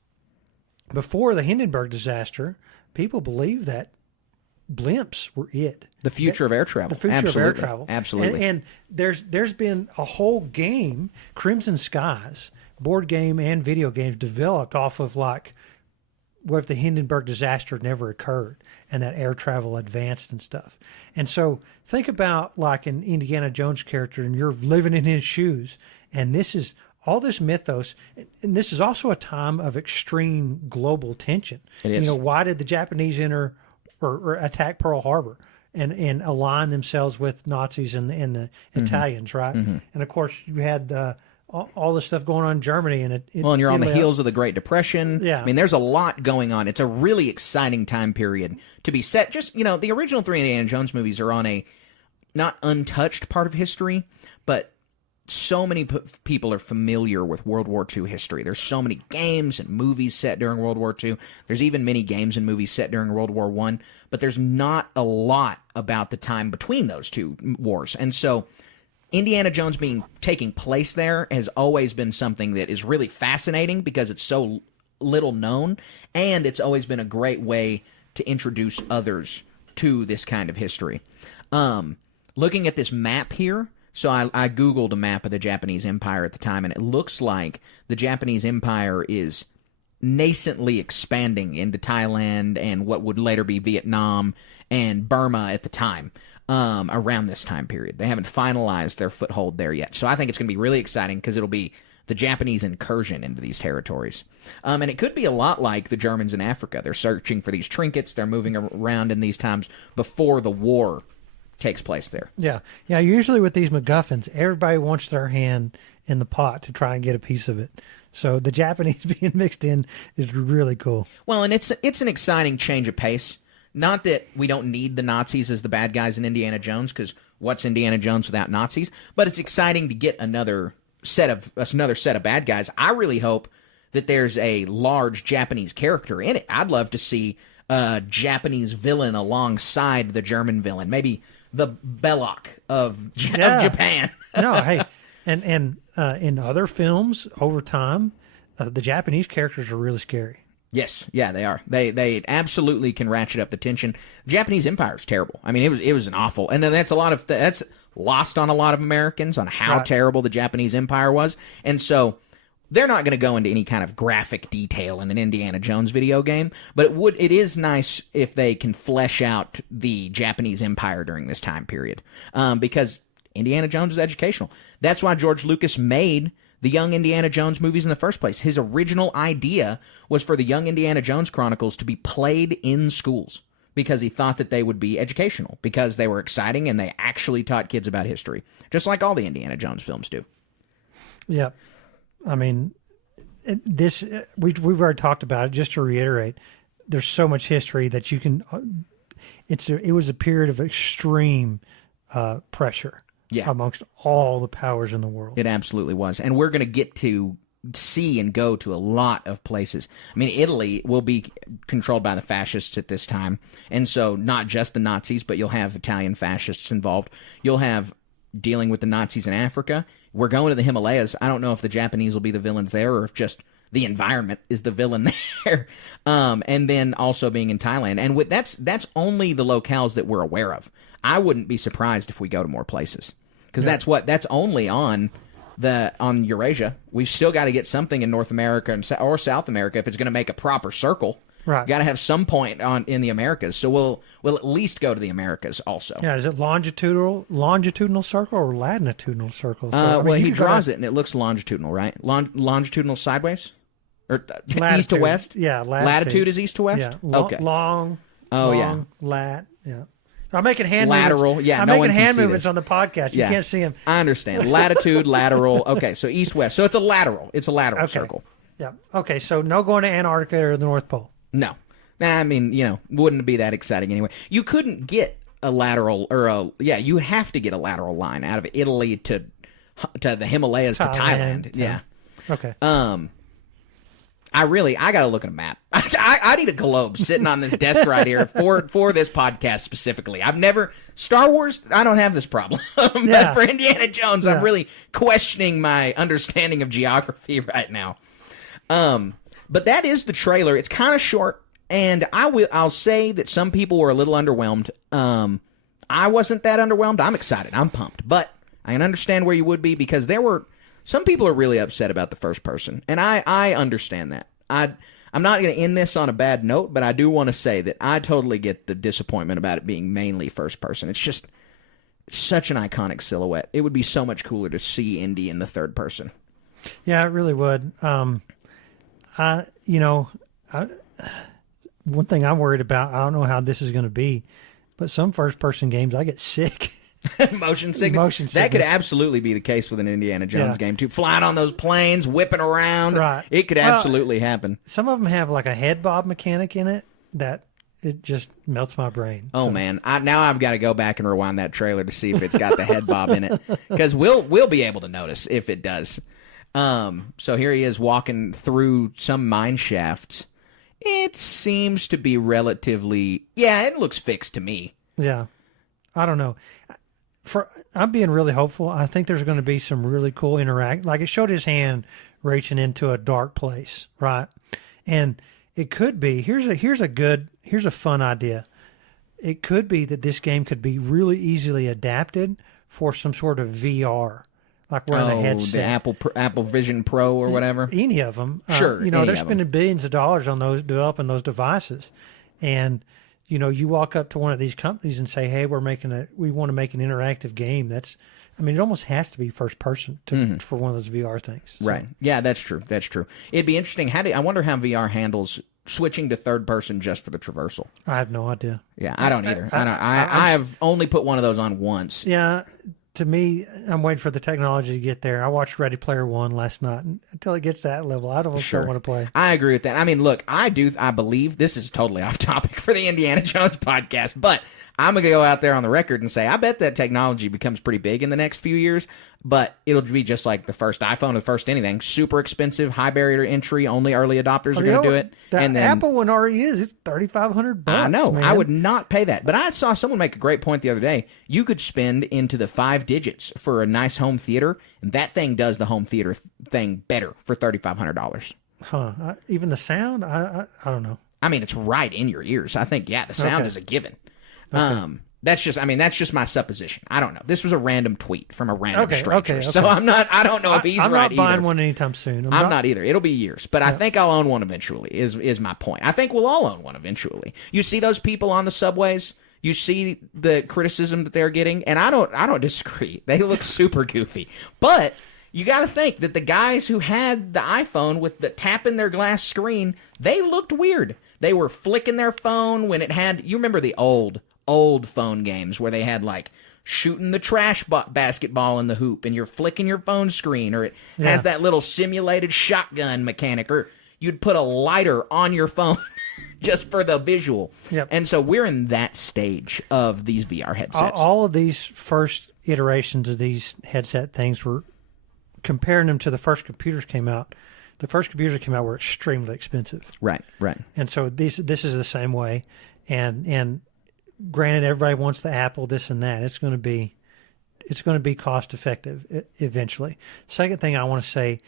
before the Hindenburg disaster, people believed that blimps were it. The future of air travel. The future of air travel. Absolutely. And there's been a whole game, Crimson Skies, board game and video games, developed off of like what if the Hindenburg disaster never occurred and that air travel advanced and stuff? And so think about like an Indiana Jones character and you're living in his shoes. And this is all this mythos. And this is also a time of extreme global tension. It is. Why did the Japanese enter or attack Pearl Harbor and align themselves with Nazis and the Italians, right? Mm-hmm. And of course you had all the stuff going on in Germany, and and you're on the heels of the Great Depression. Yeah. I mean, there's a lot going on. It's a really exciting time period to be set. Just, the original 3 Indiana Jones movies are on a not untouched part of history, but so many people are familiar with World War II history. There's so many games and movies set during World War II. There's even many games and movies set during World War I, but there's not a lot about the time between those two wars. And so Indiana Jones taking place there has always been something that is really fascinating because it's so little known, and it's always been a great way to introduce others to this kind of history. Looking at this map here, so I Googled a map of the Japanese Empire at the time, and it looks like the Japanese Empire is nascently expanding into Thailand and what would later be Vietnam and Burma at the time. Around this time period. They haven't finalized their foothold there yet. So I think it's going to be really exciting because it'll be the Japanese incursion into these territories. And it could be a lot like the Germans in Africa. They're searching for these trinkets. They're moving around in these times before the war takes place there. Yeah. Yeah, usually with these MacGuffins, everybody wants their hand in the pot to try and get a piece of it. So the Japanese being mixed in is really cool. Well, and it's an exciting change of pace. Not that we don't need the Nazis as the bad guys in Indiana Jones, because what's Indiana Jones without Nazis? But it's exciting to get another set of bad guys. I really hope that there's a large Japanese character in it. I'd love to see a Japanese villain alongside the German villain, maybe the Belloc of Japan. No, hey, and in other films over time, the Japanese characters are really scary. Yes, yeah, they are. They absolutely can ratchet up the tension. The Japanese Empire is terrible. I mean, it was an awful, and then that's lost on a lot of Americans on how terrible the Japanese Empire was, and so they're not going to go into any kind of graphic detail in an Indiana Jones video game. But it is nice if they can flesh out the Japanese Empire during this time period, because Indiana Jones is educational. That's why George Lucas made the Young Indiana Jones movies in the first place. His original idea was for the Young Indiana Jones Chronicles to be played in schools because he thought that they would be educational, because they were exciting and they actually taught kids about history, just like all the Indiana Jones films do. Yeah. I mean, we've already talked about it. Just to reiterate, there's so much history that you can, it was a period of extreme pressure. Yeah. Amongst all the powers in the world. It absolutely was. And we're going to get to see and go to a lot of places. I mean, Italy will be controlled by the fascists at this time. And so not just the Nazis, but you'll have Italian fascists involved. You'll have dealing with the Nazis in Africa. We're going to the Himalayas. I don't know if the Japanese will be the villains there or if just the environment is the villain there. And then also being in Thailand. And that's only the locales that we're aware of. I wouldn't be surprised if we go to more places. Because that's only on Eurasia. We've still got to get something in North America or South America if it's going to make a proper circle. Right. Got to have some point in the Americas. So we'll at least go to the Americas also. Yeah, is it longitudinal circle or latitudinal circle? Well, he draws it and it looks longitudinal, right? Longitudinal sideways, or east to west. Yeah, latitude is east to west. Yeah, okay. Long. Lat. Yeah. I'm making hand lateral. Movements. Yeah, I'm making hand movements on the podcast. You can't see them. I understand. Latitude, lateral. Okay, so east-west. So it's a lateral. It's a lateral circle. Yeah. Okay, so no going to Antarctica or the North Pole. No. I mean, wouldn't be that exciting anyway. You couldn't get a lateral you have to get a lateral line out of Italy to the Himalayas to Thailand. Yeah. Okay. I gotta look at a map. I need a globe sitting on this desk right here for this podcast specifically. Star Wars, I don't have this problem. But for Indiana Jones, I'm really questioning my understanding of geography right now. But that is the trailer. It's kind of short, and I'll say that some people were a little underwhelmed. I wasn't that underwhelmed. I'm excited. I'm pumped. But I can understand where you would be, because some people are really upset about the first person, and I understand that. I'm not going to end this on a bad note, but I do want to say that I totally get the disappointment about it being mainly first person. It's just such an iconic silhouette. It would be so much cooler to see Indy in the third person. Yeah, it really would. One thing I'm worried about, I don't know how this is going to be, but some first-person games, I get sick. Motion sickness. That could absolutely be the case with an Indiana Jones game, too. Flying on those planes, whipping around. Right. It could absolutely happen. Some of them have like a head bob mechanic in it that it just melts my brain. Oh, man. Now I've got to go back and rewind that trailer to see if it's got the head bob in it, because we'll be able to notice if it does. So here he is walking through some mine shafts. It seems to be relatively... Yeah, it looks fixed to me. Yeah. I don't know. I'm being really hopeful. I think there's going to be some really cool interact. Like, it showed his hand reaching into a dark place, right? And it could be... Here's a fun idea. It could be that this game could be really easily adapted for some sort of VR. Like wearing a headset. The Apple Vision Pro or whatever. Any of them. Sure. They're spending billions of dollars on those, developing those devices. And, you walk up to one of these companies and say, hey, we want to make an interactive game. It almost has to be first person for one of those VR things. So. Right. Yeah, that's true. It'd be interesting. I wonder how VR handles switching to third person just for the traversal. I have no idea. Yeah, I don't either. I have only put one of those on once. Yeah. To me, I'm waiting for the technology to get there. I watched Ready Player One last night. Until it gets to that level, I don't want to play. I agree with that. I mean, look, I believe this is totally off topic for the Indiana Jones podcast, but I'm going to go out there on the record and say I bet that technology becomes pretty big in the next few years, but it'll be just like the first iPhone, the first anything. Super expensive, high barrier to entry, only early adopters are going to do it. And then Apple one already is. It's $3,500. I know. Man. I would not pay that. But I saw someone make a great point the other day. You could spend into the 5 digits for a nice home theater, and that thing does the home theater thing better for $3,500. Huh. Even the sound? I don't know. I mean, it's right in your ears. I think, the sound is a given. Okay. That's just my supposition. I don't know. This was a random tweet from a random stranger. Okay. So I don't know if he's right either. I'm not buying one anytime soon. I'm not either. It'll be years, but I think I'll own one eventually is my point. I think we'll all own one eventually. You see those people on the subways? You see the criticism that they're getting, and I don't disagree. They look super goofy. But you got to think that the guys who had the iPhone with the tapping their glass screen, they looked weird. They were flicking their phone when it had, you remember the old phone games where they had like shooting the trash basketball in the hoop and you're flicking your phone screen, or it has that little simulated shotgun mechanic, or you'd put a lighter on your phone just for the visual. Yep. And so we're in that stage of these VR headsets. All of these first iterations of these headset things were comparing them to the first computers came out. The first computers that came out were extremely expensive. Right. And so this is the same way. And granted, everybody wants the Apple, this and that. It's going to be cost effective eventually. Second thing I want to say,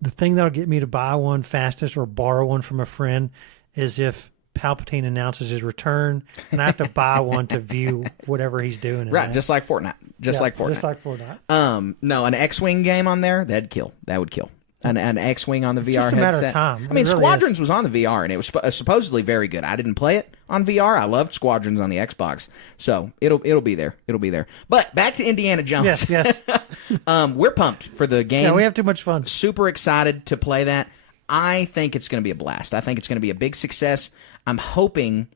the thing that'll get me to buy one fastest or borrow one from a friend is if Palpatine announces his return and I have to buy one to view whatever he's doing. Right, just like Fortnite. Just like Fortnite. No, an X-Wing game on there, that would kill. An X-Wing on the VR headset. Just a matter of time. I mean, really Squadrons was on the VR, and it was supposedly very good. I didn't play it on VR. I loved Squadrons on the Xbox, so it'll be there. It'll be there. But back to Indiana Jones. Yes. We're pumped for the game. Yeah, we have too much fun. Super excited to play that. I think it's going to be a blast. I think it's going to be a big success. I'm hoping,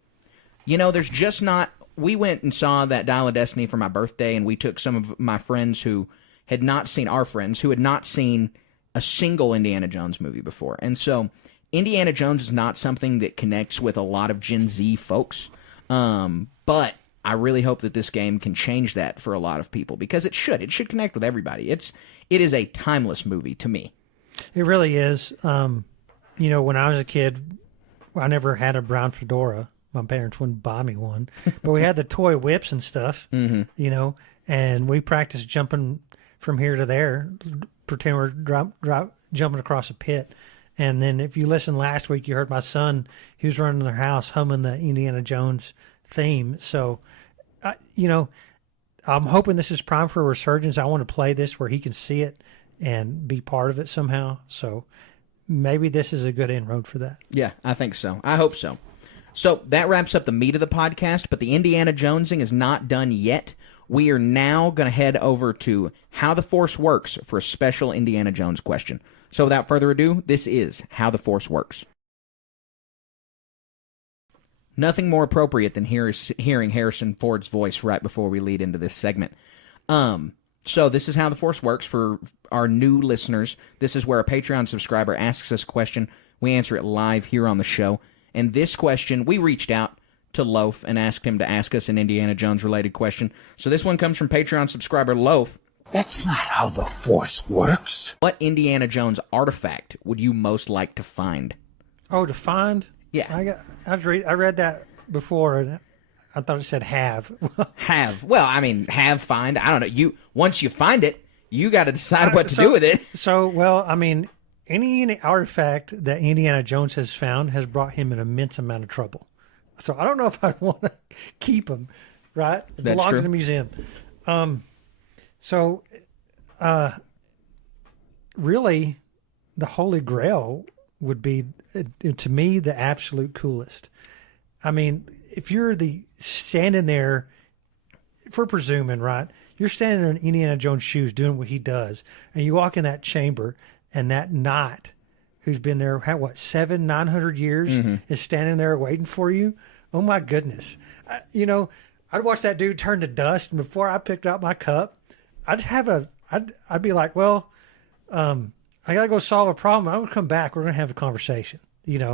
there's just not. We went and saw that Dial of Destiny for my birthday, and we took some of my friends who had not seen a single Indiana Jones movie before. And so Indiana Jones is not something that connects with a lot of Gen Z folks. But I really hope that this game can change that for a lot of people, because it should. It should connect with everybody. It is a timeless movie to me. It really is. When I was a kid, I never had a brown fedora. My parents wouldn't buy me one. But we had the toy whips and stuff, and we practiced jumping from here to there, pretend we're jumping across a pit. And then if you listened last week, you heard my son, he was running their house humming the Indiana Jones theme. So, I'm hoping this is prime for a resurgence. I want to play this where he can see it and be part of it somehow. So maybe this is a good inroad for that. Yeah, I think so. I hope so. So that wraps up the meat of the podcast, but the Indiana Jonesing is not done yet. We are now going to head over to How the Force Works for a special Indiana Jones question. So without further ado, this is How the Force Works. Nothing more appropriate than hearing Harrison Ford's voice right before we lead into this segment. So this is How the Force Works for our new listeners. This is where a Patreon subscriber asks us a question. We answer it live here on the show. And this question, we reached out to Loaf and asked him to ask us an Indiana Jones-related question. So this one comes from Patreon subscriber Loaf. That's not how the Force works. What Indiana Jones artifact would you most like to find? Oh, to find? Yeah. I read that before, and I thought it said have. Have. Well, I mean, have, find. I don't know. Once you find it, you got to decide what to do with it. So, well, I mean, any artifact that Indiana Jones has found has brought him an immense amount of trouble. So I don't know if I want to keep them, right? It That's belongs true. in the museum. Really, the Holy Grail would be, to me, the absolute coolest. I mean, if you're standing there, if we're presuming, right, you're standing in Indiana Jones' shoes doing what he does, and you walk in that chamber, and that knight who's been there, 900 years, is standing there waiting for you. Oh my goodness. I'd watch that dude turn to dust, and before I picked up my cup, I'd be like, well, I gotta go solve a problem. I'm gonna come back. We're gonna have a conversation. Just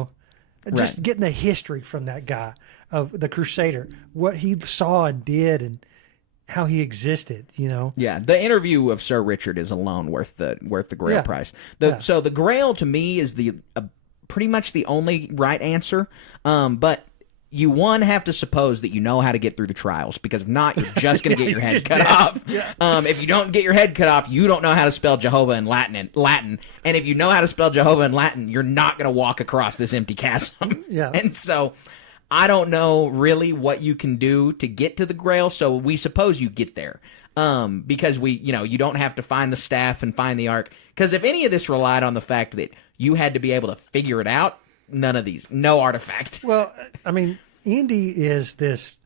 Right. getting the history from that guy of the Crusader, what he saw and did, and how he existed. Yeah, the interview of Sir Richard is alone worth the Grail Yeah. price. Yeah. So the Grail to me is pretty much the only right answer. But you have to suppose that you know how to get through the trials, because if not, you're just going to get your head cut off. Yeah. If you don't get your head cut off, you don't know how to spell Jehovah in Latin. And if you know how to spell Jehovah in Latin, you're not going to walk across this empty chasm. Yeah. And so I don't know really what you can do to get to the Grail, so we suppose you get there. Because you don't have to find the staff and find the Ark. Because if any of this relied on the fact that you had to be able to figure it out, no artifact. Well, I mean, Indy is this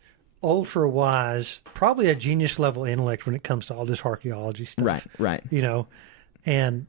ultra wise, probably a genius level intellect when it comes to all this archaeology stuff. Right. And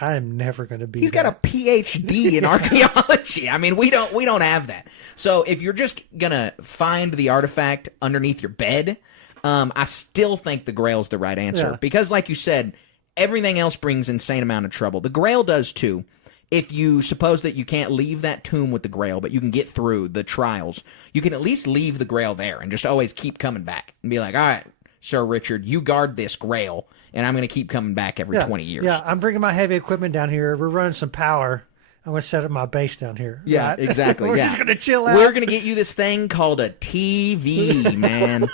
I am never going to be. He's got a PhD in archaeology. I mean, we don't have that. So if you're just gonna find the artifact underneath your bed, I still think the Grail's the right answer, because, like you said, everything else brings insane amount of trouble. The Grail does too. If you suppose that you can't leave that tomb with the Grail, but you can get through the trials, you can at least leave the Grail there and just always keep coming back and be like, all right, Sir Richard, you guard this Grail, and I'm going to keep coming back every 20 years. Yeah, I'm bringing my heavy equipment down here. We're running some power. I'm going to set up my base down here. Yeah, right? exactly. We're yeah. just going to chill out. We're going to get you this thing called a TV, man.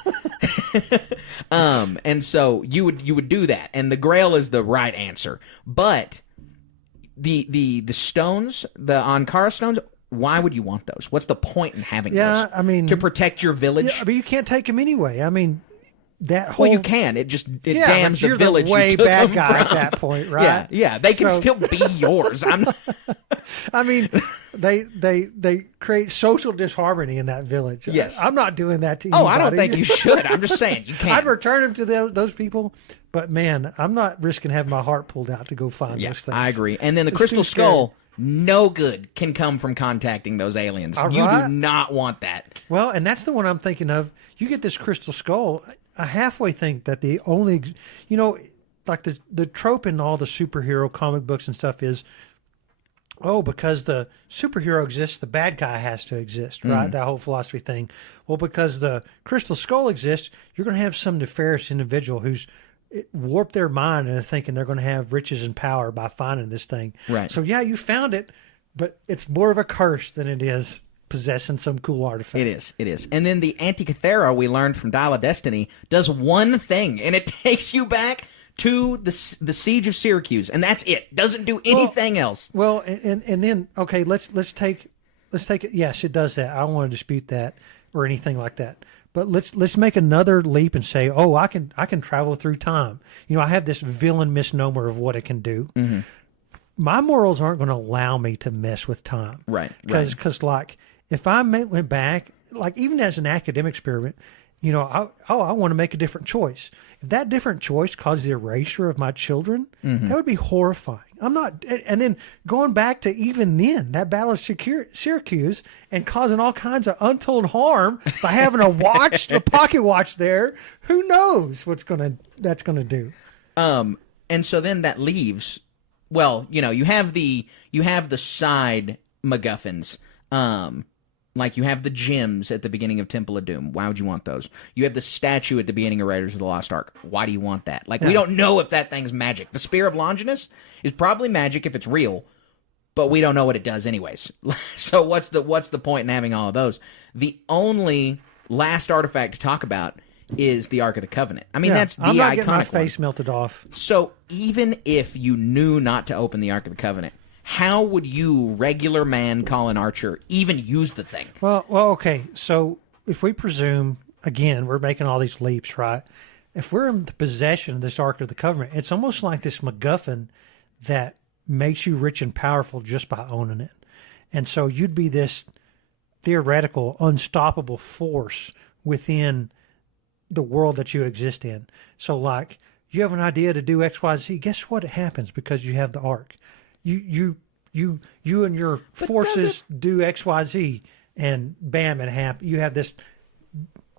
And so you would do that, and the Grail is the right answer. But the stones, the Ankara stones, why would you want those? What's the point in having those? Yeah, I mean, to protect your village. Yeah, but you can't take them anyway. I mean, that whole. Well, you can. It Yeah, damns but the you're village the way you took bad them guy at from. that point, right? Yeah. They can So- still be yours. I'm not. I mean, they create social disharmony in that village. Yes. I'm not doing that to anybody. Oh, I don't think you should. I'm just saying you can't. I'd return them to those people, but man, I'm not risking having my heart pulled out to go find Yeah, those things. I agree. And then the It's Crystal too scary. Skull, no good can come from contacting those aliens. All You right. do not want that. Well, and that's the one I'm thinking of. You get this crystal skull. I halfway think that the only, like the trope in all the superhero comic books and stuff is, because the superhero exists, the bad guy has to exist, right? That whole philosophy thing. Well, because the crystal skull exists, you're going to have some nefarious individual who's warped their mind into thinking they're going to have riches and power by finding this thing. Right. So yeah, you found it, but it's more of a curse than it is possessing some cool artifact. It is. And then the Antikythera we learned from Dial of Destiny does one thing, and it takes you back to the siege of Syracuse, and that's it. Doesn't do anything else. Well, and then okay, let's take it. Yes, it does that. I don't want to dispute that or anything like that. But let's make another leap and say, I can travel through time. I have this villain misnomer of what it can do. my morals aren't going to allow me to mess with time. Right. Because like, if I went back, like even as an academic experiment, you know, I want to make a different choice. If that different choice caused the erasure of my children, that would be horrifying. I'm not, and then going back to even then, that Battle of Syracuse, and causing all kinds of untold harm by having a watch, a pocket watch there. Who knows that's gonna do? And so then that leaves. Well, you know, you have the side MacGuffins. Like you have the gems at the beginning of Temple of Doom. Why would you want those? You have the statue at the beginning of Raiders of the Lost Ark. Why do you want that? Like, we don't know if that thing's magic. The Spear of Longinus is probably magic if it's real, but we don't know what it does anyways. So what's the point in having all of those? The only last artifact to talk about is the Ark of the Covenant. I mean, that's the I'm not iconic getting my face one. melted off. So even if you knew not to open the Ark of the Covenant, how would you, regular man Colin Archer, even use the thing? Well, okay. So if we presume, again, we're making all these leaps, right? If we're in the possession of this Ark of the Covenant, it's almost like this MacGuffin that makes you rich and powerful just by owning it. And so you'd be this theoretical, unstoppable force within the world that you exist in. So, like, you have an idea to do X, Y, Z. Guess what? It happens because you have the Ark. You and your forces do X, Y, Z, and bam, it happens. You have this,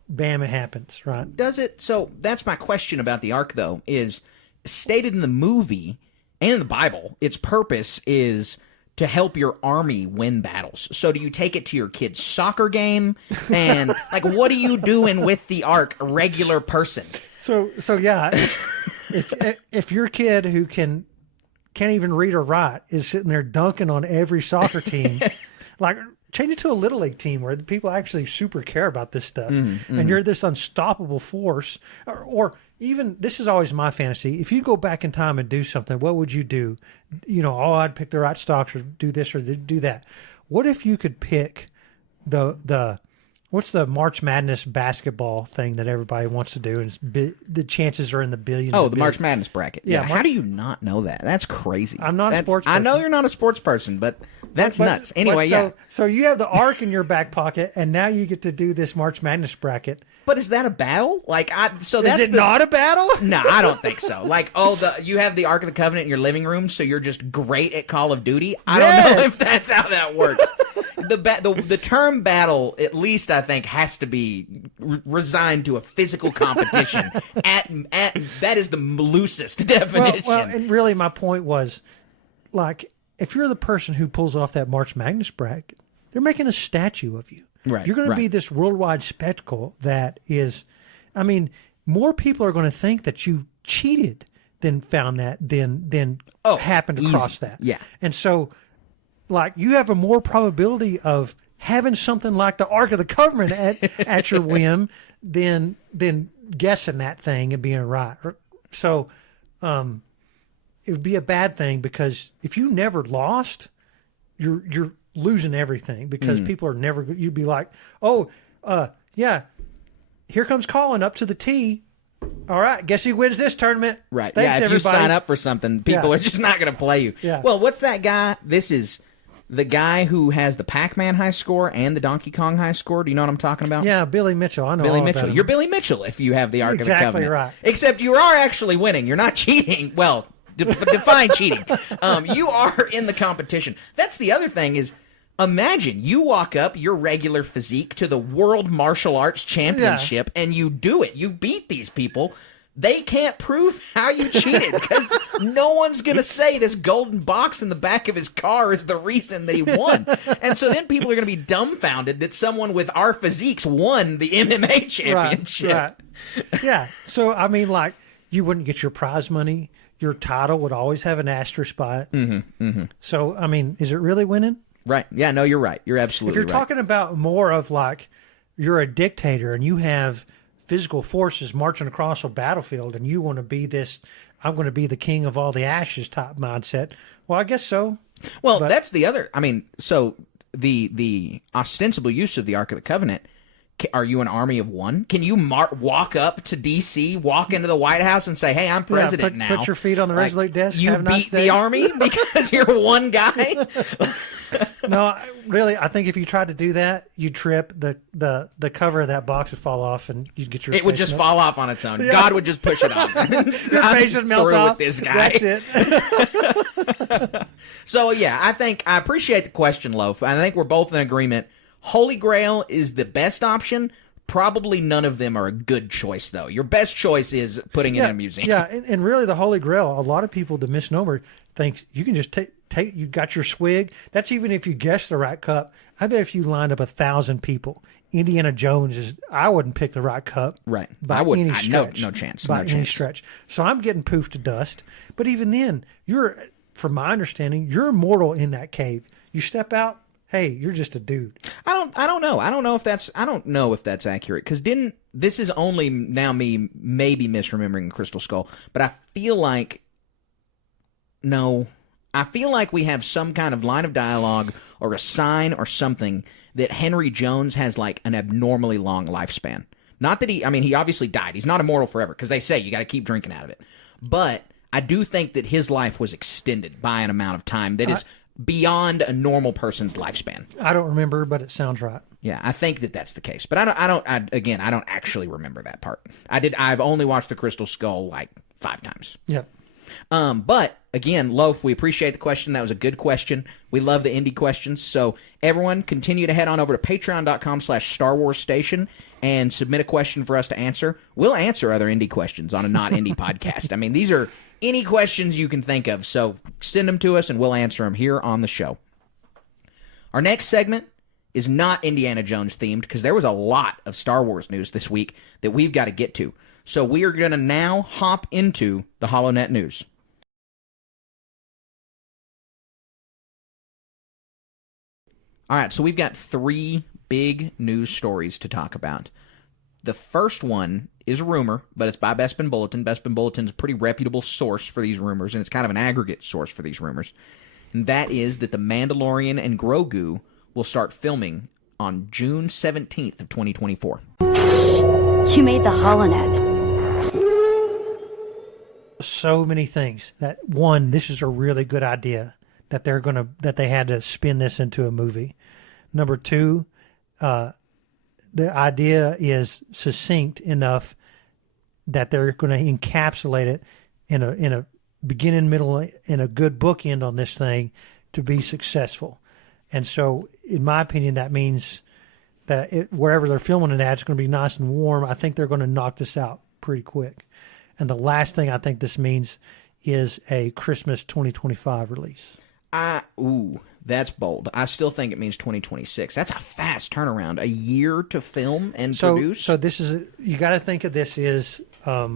bam, it happens, right? Does it? So that's my question about the Ark, though, is stated in the movie and in the Bible, its purpose is to help your army win battles. So do you take it to your kid's soccer game? And, like, what are you doing with the Ark, a regular person? So yeah, if your kid who can't even read or write is sitting there dunking on every soccer team, like, change it to a little league team where the people actually super care about this stuff, and you're this unstoppable force. Or even, this is always my fantasy, if you go back in time and do something, what would you do? You know, I'd pick the right stocks or do this or do that. What if you could pick the what's the March Madness basketball thing that everybody wants to do? And the chances are in the billions. Oh, the March Madness bracket. Yeah. How do you not know that? That's crazy. I'm not a sports I know person. you're not a sports person, but that's nuts. Anyway, yeah. So you have the Ark in your back pocket, and now you get to do this March Madness bracket. But is that a battle? Like, Is it not a battle? No, I don't think so. Like, you have the Ark of the Covenant in your living room, so you're just great at Call of Duty. I don't know if that's how that works. The term battle, at least I think, has to be resigned to a physical competition. That is the loosest definition. Well, and really, my point was, like, if you're the person who pulls off that March Madness bracket, they're making a statue of you. Right, You're going to be this worldwide spectacle that is, I mean, more people are going to think that you cheated than found that than happened across that. Yeah. And so, like, you have a more probability of having something like the Ark of the Covenant at your whim than guessing that thing and being right. So, it would be a bad thing, because if you never lost, you're losing everything, because people are never, you'd be like, yeah, here comes Colin up to the tee. All right, guess he wins this tournament. Right. Thanks, yeah, if everybody. you sign up for something, people are just not going to play you. Yeah. Well, what's that guy? This is the guy who has the Pac-Man high score and the Donkey Kong high score. Do you know what I'm talking about? Yeah, Billy Mitchell. I know Billy all Mitchell. about him. You're Billy Mitchell if you have the Ark of the Exactly Covenant. right. Except you are actually winning. You're not cheating. Well, define cheating. You are in the competition. That's the other thing is, imagine you walk up your regular physique to the World Martial Arts Championship and you do it. You beat these people. They can't prove how you cheated, because no one's going to say this golden box in the back of his car is the reason that he won. And so then people are going to be dumbfounded that someone with our physiques won the MMA championship. Right. Yeah. So, I mean, like, you wouldn't get your prize money. Your title would always have an asterisk by it. So, I mean, is it really winning? Right. Yeah, no, you're right. You're absolutely If you're right. talking about more of, like, you're a dictator and you have physical forces marching across a battlefield and you want to be this, I'm going to be the king of all the ashes type mindset. Well, I guess so. Well, that's the other, I mean, so the ostensible use of the Ark of the Covenant Are you an army of one? Can you walk up to D.C., walk into the White House, and say, "Hey, I'm president now"? Put your feet on the Resolute desk. You have a nice beat day. the army because you're one guy. No, really, I think if you tried to do that, you'd trip. The cover of that box would fall off, and you'd get your. It would just fall off on its own. Yeah. God would just push it off. Your face would melt off. With this guy. That's it. So yeah, I appreciate the question, Loaf. I think we're both in agreement. Holy Grail is the best option. Probably none of them are a good choice, though. Your best choice is putting it in a museum. Yeah, and really the Holy Grail, a lot of people, the misnomer, thinks you can just take, you got your swig. That's even if you guess the right cup. I bet if you lined up 1,000 people, Indiana Jones I wouldn't pick the right cup. Right. By I wouldn't. any stretch. No chance. By No any chance. stretch. So I'm getting poofed to dust. But even then, from my understanding, you're immortal in that cave. You step out, hey, you're just a dude. I don't know. I don't know if that's accurate, because this is only now me maybe misremembering Crystal Skull, but I feel like we have some kind of line of dialogue or a sign or something that Henry Jones has like an abnormally long lifespan. Not that he obviously died. He's not immortal forever, because they say you got to keep drinking out of it. But I do think that his life was extended by an amount of time that is beyond a normal person's lifespan. I don't remember, but it sounds right. Yeah, I think that that's the case. But I don't actually remember that part. I've only watched The Crystal Skull like 5 times. Yep. But again, Loaf, we appreciate the question. That was a good question. We love the indie questions. So everyone, continue to head on over to patreon.com/Star Wars Station and submit a question for us to answer. We'll answer other indie questions on a not indie podcast. I mean, these are any questions you can think of. So send them to us and we'll answer them here on the show. Our next segment is not Indiana Jones themed, because there was a lot of Star Wars news this week that we've got to get to. So we are going to now hop into the HoloNet news. All right, so we've got 3 big news stories to talk about. The first one is a rumor, but it's by Bespin Bulletin. Bespin Bulletin is a pretty reputable source for these rumors, and it's kind of an aggregate source for these rumors. And that is that The Mandalorian and Grogu will start filming on June 17th of 2024. You made the HoloNet. So many things. That one, this is a really good idea that they had to spin this into a movie. Number 2, the idea is succinct enough that they're going to encapsulate it in a beginning, middle, and a good bookend on this thing to be successful. And so, in my opinion, that means that wherever they're filming it at, it's going to be nice and warm. I think they're going to knock this out pretty quick. And the last thing I think this means is a Christmas 2025 release. That's bold. I still think it means 2026. That's a fast turnaround. A year to film and produce. So this is, you got to think of this as a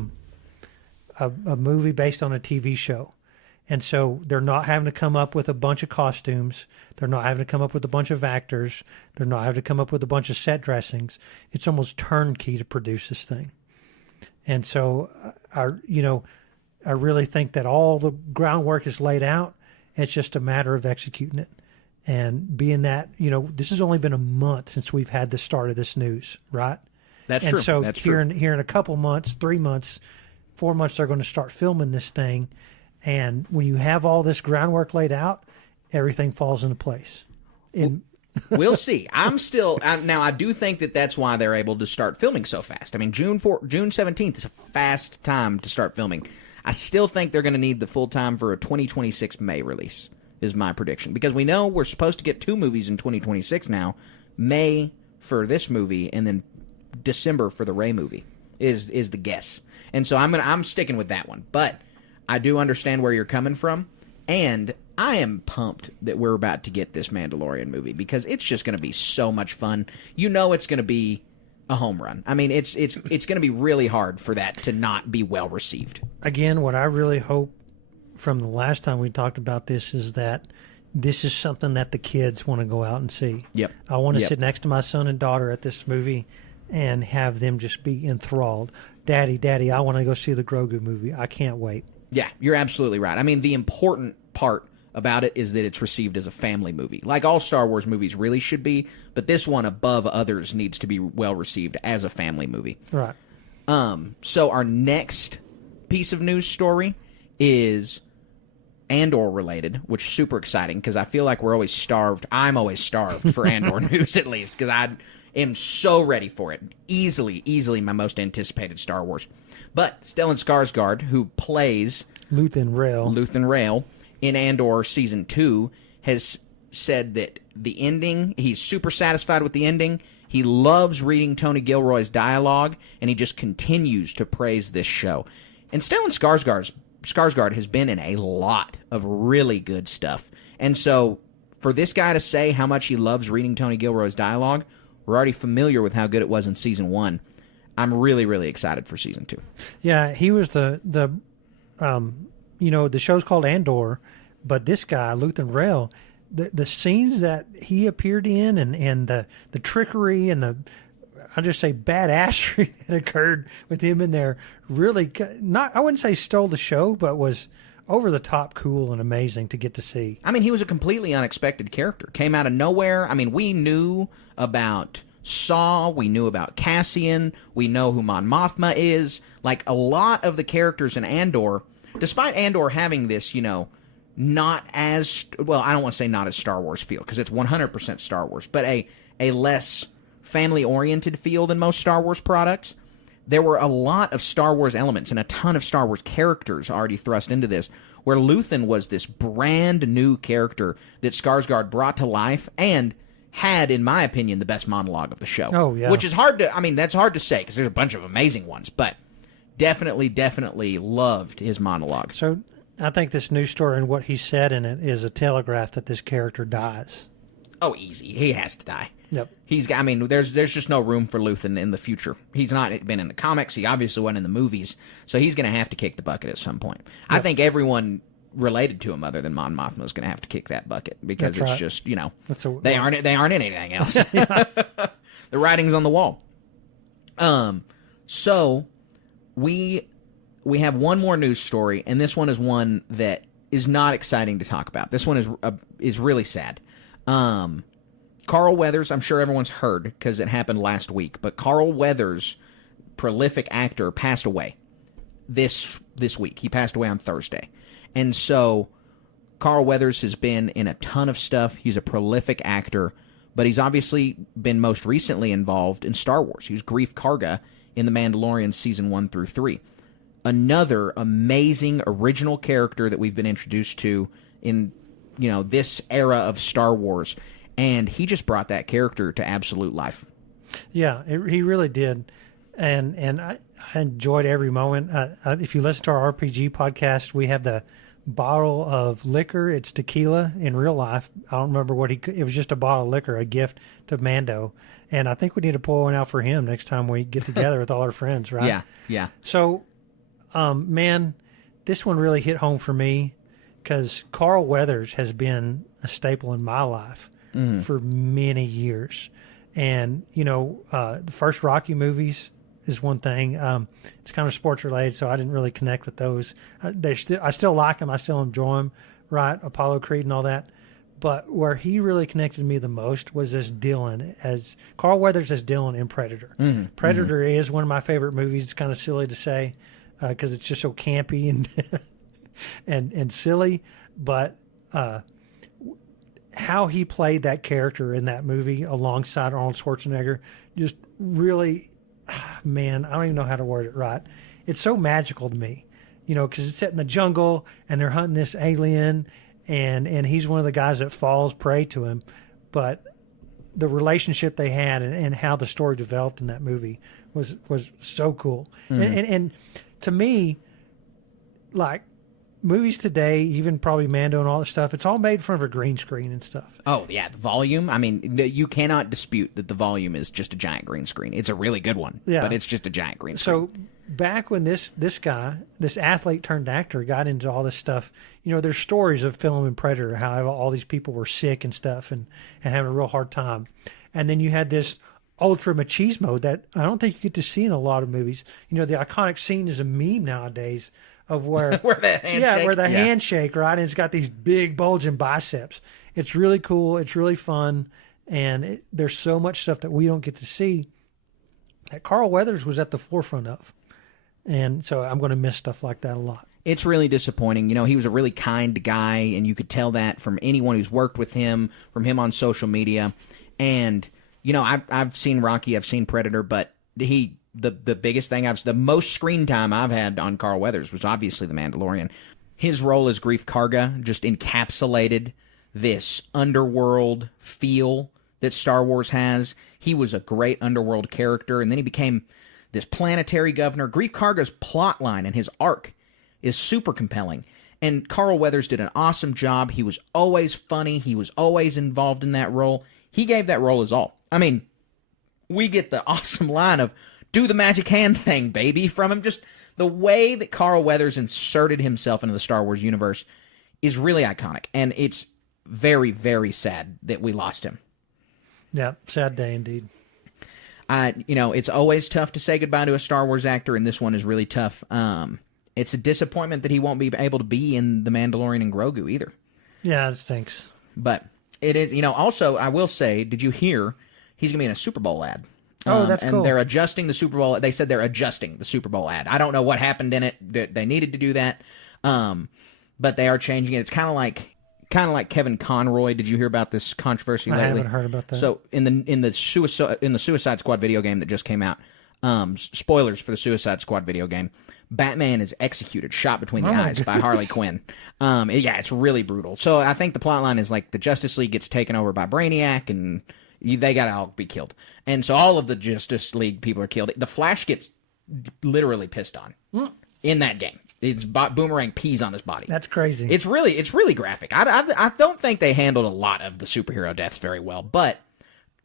movie based on a TV show. And so they're not having to come up with a bunch of costumes. They're not having to come up with a bunch of actors. They're not having to come up with a bunch of set dressings. It's almost turnkey to produce this thing. And so I really think that all the groundwork is laid out. It's just a matter of executing it. And being that, this has only been a month since we've had the start of this news, right? That's true. And so That's here true. in a couple months, 3 months, 4 months, they're going to start filming this thing. And when you have all this groundwork laid out, everything falls into place. We'll see. Now I do think that that's why they're able to start filming so fast. I mean, June 17th is a fast time to start filming. I still think they're going to need the full time for a 2026 May release, is my prediction. Because we know we're supposed to get 2 movies in 2026 now. May for this movie, and then December for the Rey movie is the guess. And so I'm sticking with that one. But I do understand where you're coming from, and I am pumped that we're about to get this Mandalorian movie, because it's just going to be so much fun. It's going to be a home run. I mean, it's going to be really hard for that to not be well received. Again, what I really hope from the last time we talked about this is that this is something that the kids want to go out and see. Yep. I want to sit next to my son and daughter at this movie and have them just be enthralled. Daddy, I want to go see the Grogu movie. I can't wait. Yeah, you're absolutely right. I mean, the important part about it is that it's received as a family movie, like all Star Wars movies really should be, but this one above others needs to be well received as a family movie. Right. So our next piece of news story is Andor related, which is super exciting because I feel like we're always starved. I'm always starved for Andor news, at least, because I am so ready for it. Easily my most anticipated Star Wars. But Stellan Skarsgård, who plays Luthen Rail in Andor Season 2, has said that the ending, he's super satisfied with the ending. He loves reading Tony Gilroy's dialogue, and he just continues to praise this show. And Stellan Skarsgård has been in a lot of really good stuff. And so for this guy to say how much he loves reading Tony Gilroy's dialogue, we're already familiar with how good it was in Season 1. I'm really, really excited for Season 2. Yeah, he was the show's called Andor, but this guy, Luthen Rail, the scenes that he appeared in and the trickery and I'll just say badassery that occurred with him in there really I wouldn't say stole the show, but was over the top cool and amazing to get to see. I mean, he was a completely unexpected character. Came out of nowhere. I mean, we knew about Saw, we knew about Cassian, we know who Mon Mothma is. Like, a lot of the characters in Andor, despite Andor having this, not as, well, I don't want to say not as Star Wars feel, because it's 100% Star Wars, but a less family-oriented feel than most Star Wars products. There were a lot of Star Wars elements and a ton of Star Wars characters already thrust into this, where Luthen was this brand new character that Skarsgård brought to life and had, in my opinion, the best monologue of the show. Oh, yeah. Which is hard to, I mean, that's hard to say because there's a bunch of amazing ones, but definitely loved his monologue. So I think this news story and what he said in it is a telegraph that this character dies. Oh, easy. He has to die. Yep. I mean, there's just no room for Luthen in the future. He's not been in the comics. He obviously wasn't in the movies, so he's going to have to kick the bucket at some point. Yep. I think everyone related to him other than Mon Mothma is going to have to kick that bucket because That's it's right. just, they aren't in anything else. The writing's on the wall. So we have one more news story, and this one is one that is not exciting to talk about. This one is really sad. Carl Weathers, I'm sure everyone's heard because it happened last week, but Carl Weathers, prolific actor, passed away this week. He passed away on Thursday. And so Carl Weathers has been in a ton of stuff. He's a prolific actor, but he's obviously been most recently involved in Star Wars. He was Greef Karga in The Mandalorian Season 1 through 3. Another amazing original character that we've been introduced to in, this era of Star Wars. And he just brought that character to absolute life. Yeah, he really did. And I enjoyed every moment. If you listen to our RPG podcast, we have the bottle of liquor. It's tequila in real life. I don't remember it was just a bottle of liquor, a gift to Mando. And I think we need to pull one out for him next time we get together with all our friends, right? Yeah. So, man, this one really hit home for me because Carl Weathers has been a staple in my life for many years. And, the first Rocky movies is one thing. It's kind of sports related, so I didn't really connect with those. I still like them. I still enjoy them, right? Apollo Creed and all that. But where he really connected me the most was as Dylan, as Carl Weathers as Dylan in Predator. Predator is one of my favorite movies. It's kind of silly to say because it's just so campy and silly. But how he played that character in that movie alongside Arnold Schwarzenegger just really, man, I don't even know how to word it right. It's so magical to me, because it's set in the jungle and they're hunting this alien and he's one of the guys that falls prey to him. But the relationship they had and how the story developed in that movie was so cool. And to me, like, movies today, even probably Mando and all that stuff, it's all made in front of a green screen and stuff. Oh, yeah. The volume, I mean, you cannot dispute that the volume is just a giant green screen. It's a really good one, but it's just a giant green screen. So back when this guy, this athlete turned actor, got into all this stuff, there's stories of film and Predator, how all these people were sick and stuff and having a real hard time. And then you had this ultra machismo that I don't think you get to see in a lot of movies. The iconic scene is a meme nowadays of where Where the handshake. yeah, where the handshake, right? And it's got these big bulging biceps. It's really cool. It's really fun, and there's so much stuff that we don't get to see that Carl Weathers was at the forefront of, and so I'm going to miss stuff like that a lot. It's really disappointing. You know, he was a really kind guy, and you could tell that from anyone who's worked with him, from him on social media. And, you know, I've seen Rocky, I've seen Predator, but the biggest thing the most screen time I've had on Carl Weathers was obviously The Mandalorian. His role as Grief Karga just encapsulated this underworld feel that Star Wars has. He was a great underworld character, and then he became this planetary governor. Grief Karga's plot line and his arc is super compelling. And Carl Weathers did an awesome job. He was always funny. He was always involved in that role. He gave that role his all. I mean, we get the awesome line of, do the magic hand thing, baby, from him. Just the way that Carl Weathers inserted himself into the Star Wars universe is really iconic. And it's very, very sad that we lost him. Yeah, sad day indeed. You know, it's always tough to say goodbye to a Star Wars actor, and this one is really tough. It's a disappointment that he won't be able to be in The Mandalorian and Grogu either. Yeah, it stinks. But it is, you know, also, I will say, did you hear he's going to be in a Super Bowl ad? Oh, that's and cool. They're adjusting the Super Bowl. They said they're adjusting the Super Bowl ad. I don't know what happened in it that they needed to do that, but they are changing it. It's kind of like Kevin Conroy. Did you hear about this controversy lately? I haven't heard about that. So in the Suicide Squad video game that just came out, spoilers for the Suicide Squad video game, Batman is executed, shot between the eyes by Harley Quinn. Yeah, it's really brutal. So I think the plot line is like the Justice League gets taken over by Brainiac, and they gotta all be killed. And so all of the Justice League people are killed. The Flash gets literally pissed on in that game. It's Boomerang pees on his body. That's crazy. It's really graphic. I don't think they handled a lot of the superhero deaths very well, but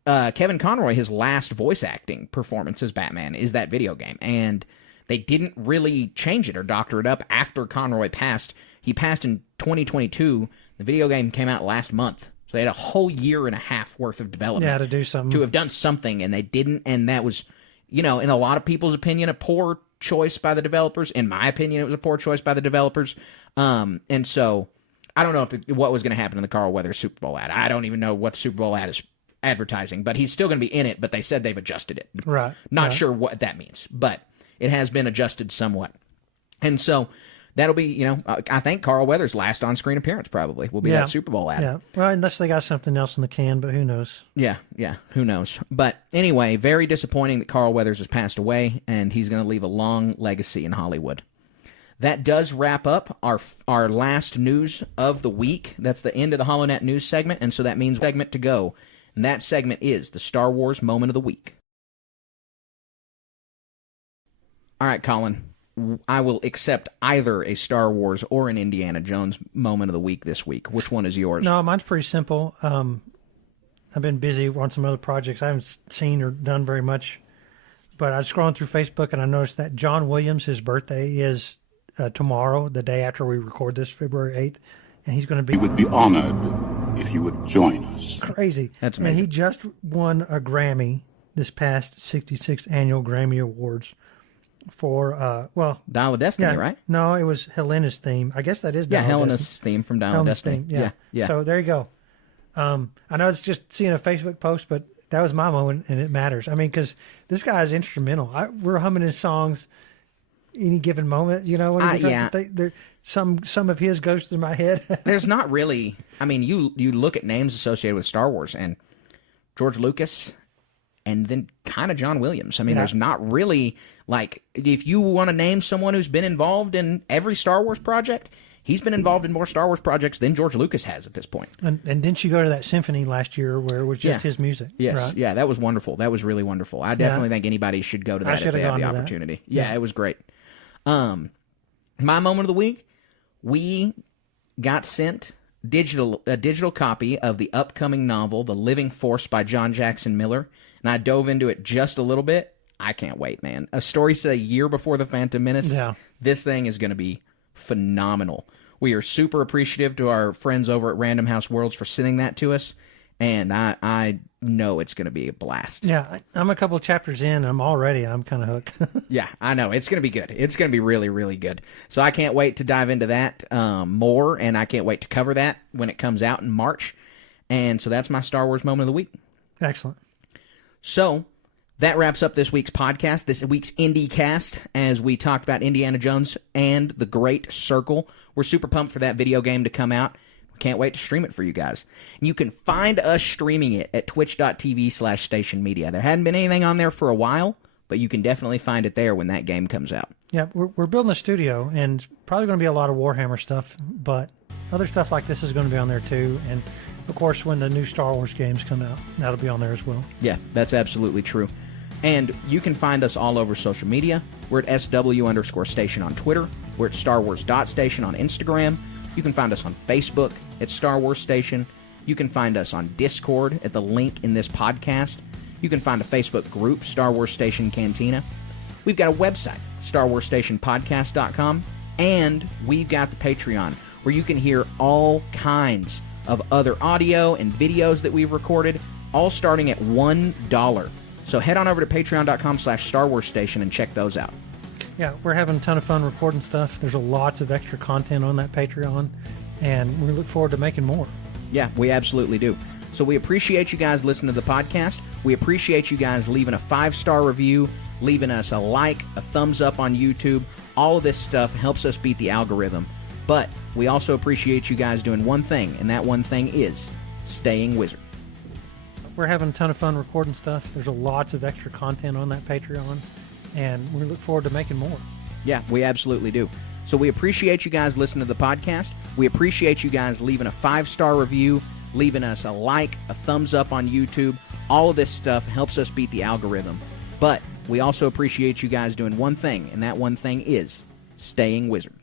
Kevin Conroy, his last voice acting performance as Batman is that video game, and they didn't really change it or doctor it up after Conroy passed. He passed in 2022. The video game came out last month. So they had a whole year and a half worth of development. To do something. To have done something, and they didn't. And that was, you know, in a lot of people's opinion, a poor choice by the developers. In my opinion, it was a poor choice by the developers. And so I don't know what was going to happen in the Carl Weathers Super Bowl ad. I don't even know what the Super Bowl ad is advertising, but he's still going to be in it, but they said they've adjusted it. Right. Not sure what that means, but it has been adjusted somewhat. And so that'll be, you know, I think Carl Weathers' last on-screen appearance probably will be that Super Bowl ad. Yeah, well, unless they got something else in the can, but who knows? Yeah, who knows? But anyway, very disappointing that Carl Weathers has passed away, and he's going to leave a long legacy in Hollywood. That does wrap up our last news of the week. That's the end of the HoloNet news segment, and so that means segment to go. And that segment is the Star Wars Moment of the Week. All right, Colin. I will accept either a Star Wars or an Indiana Jones moment of the week this week. Which one is yours? No, mine's pretty simple. I've been busy on some other projects. I haven't seen or done very much. But I was scrolling through Facebook, and I noticed that John Williams, his birthday is tomorrow, the day after we record this, February 8th. And he's going to be... We would be honored if you would join us. Crazy. That's amazing. And he just won a Grammy this past 66th Annual Grammy Awards for, Dial of Destiny, right? No, it was Helena's theme. I guess that is Dial of Helena's Destiny. theme from Dial of Helena's Destiny. theme, yeah. So there you go. I know it's just seeing a Facebook post, but that was my moment, and it matters. I mean, because this guy is instrumental. We're humming his songs any given moment, you know. Some of his goes through my head. There's not really. I mean, you look at names associated with Star Wars, and George Lucas, and then kind of John Williams. I mean, there's not really, like, if you want to name someone who's been involved in every Star Wars project, he's been involved in more Star Wars projects than George Lucas has at this point. And didn't you go to that symphony last year where it was just his music? Yes, right? Yeah, that was wonderful. That was really wonderful. I definitely think anybody should go to that if they have the opportunity. Yeah, it was great. My moment of the week, we got sent a digital copy of the upcoming novel, The Living Force by John Jackson Miller, and I dove into it just a little bit. I can't wait, man. A story set a year before The Phantom Menace. Yeah. This thing is going to be phenomenal. We are super appreciative to our friends over at Random House Worlds for sending that to us, and I know it's going to be a blast. Yeah, I'm a couple of chapters in, and I'm kind of hooked. Yeah, I know. It's going to be good. It's going to be really, really good. So I can't wait to dive into that more, and I can't wait to cover that when it comes out in March. And so that's my Star Wars moment of the week. Excellent. So that wraps up this week's podcast, this week's IndieCast, as we talked about Indiana Jones and the Great Circle. We're super pumped for that video game to come out. We can't wait to stream it for you guys. And you can find us streaming it at twitch.tv/stationmedia. There hadn't been anything on there for a while, but you can definitely find it there when that game comes out. Yeah, we're building a studio, and it's probably going to be a lot of Warhammer stuff, but other stuff like this is going to be on there too. And, of course, when the new Star Wars games come out, that'll be on there as well. Yeah, that's absolutely true. And you can find us all over social media. We're at SW_station on Twitter. We're at StarWars.station on Instagram. You can find us on Facebook at Star Wars Station. You can find us on Discord at the link in this podcast. You can find a Facebook group, Star Wars Station Cantina. We've got a website, StarWarsStationPodcast.com. And we've got the Patreon, where you can hear all kinds of other audio and videos that we've recorded, all starting at $1. So head on over to patreon.com/Star Wars Station and check those out. Yeah, we're having a ton of fun recording stuff. There's lots of extra content on that Patreon, and we look forward to making more. Yeah, we absolutely do. So we appreciate you guys listening to the podcast. We appreciate you guys leaving a 5-star review, leaving us a like, a thumbs up on YouTube. All of this stuff helps us beat the algorithm. But we also appreciate you guys doing one thing, and that one thing is staying wizard. We're having a ton of fun recording stuff. There's lots of extra content on that Patreon, and we look forward to making more. Yeah, we absolutely do. So we appreciate you guys listening to the podcast. We appreciate you guys leaving a 5-star review, leaving us a like, a thumbs up on YouTube. All of this stuff helps us beat the algorithm. But we also appreciate you guys doing one thing, and that one thing is staying wizard.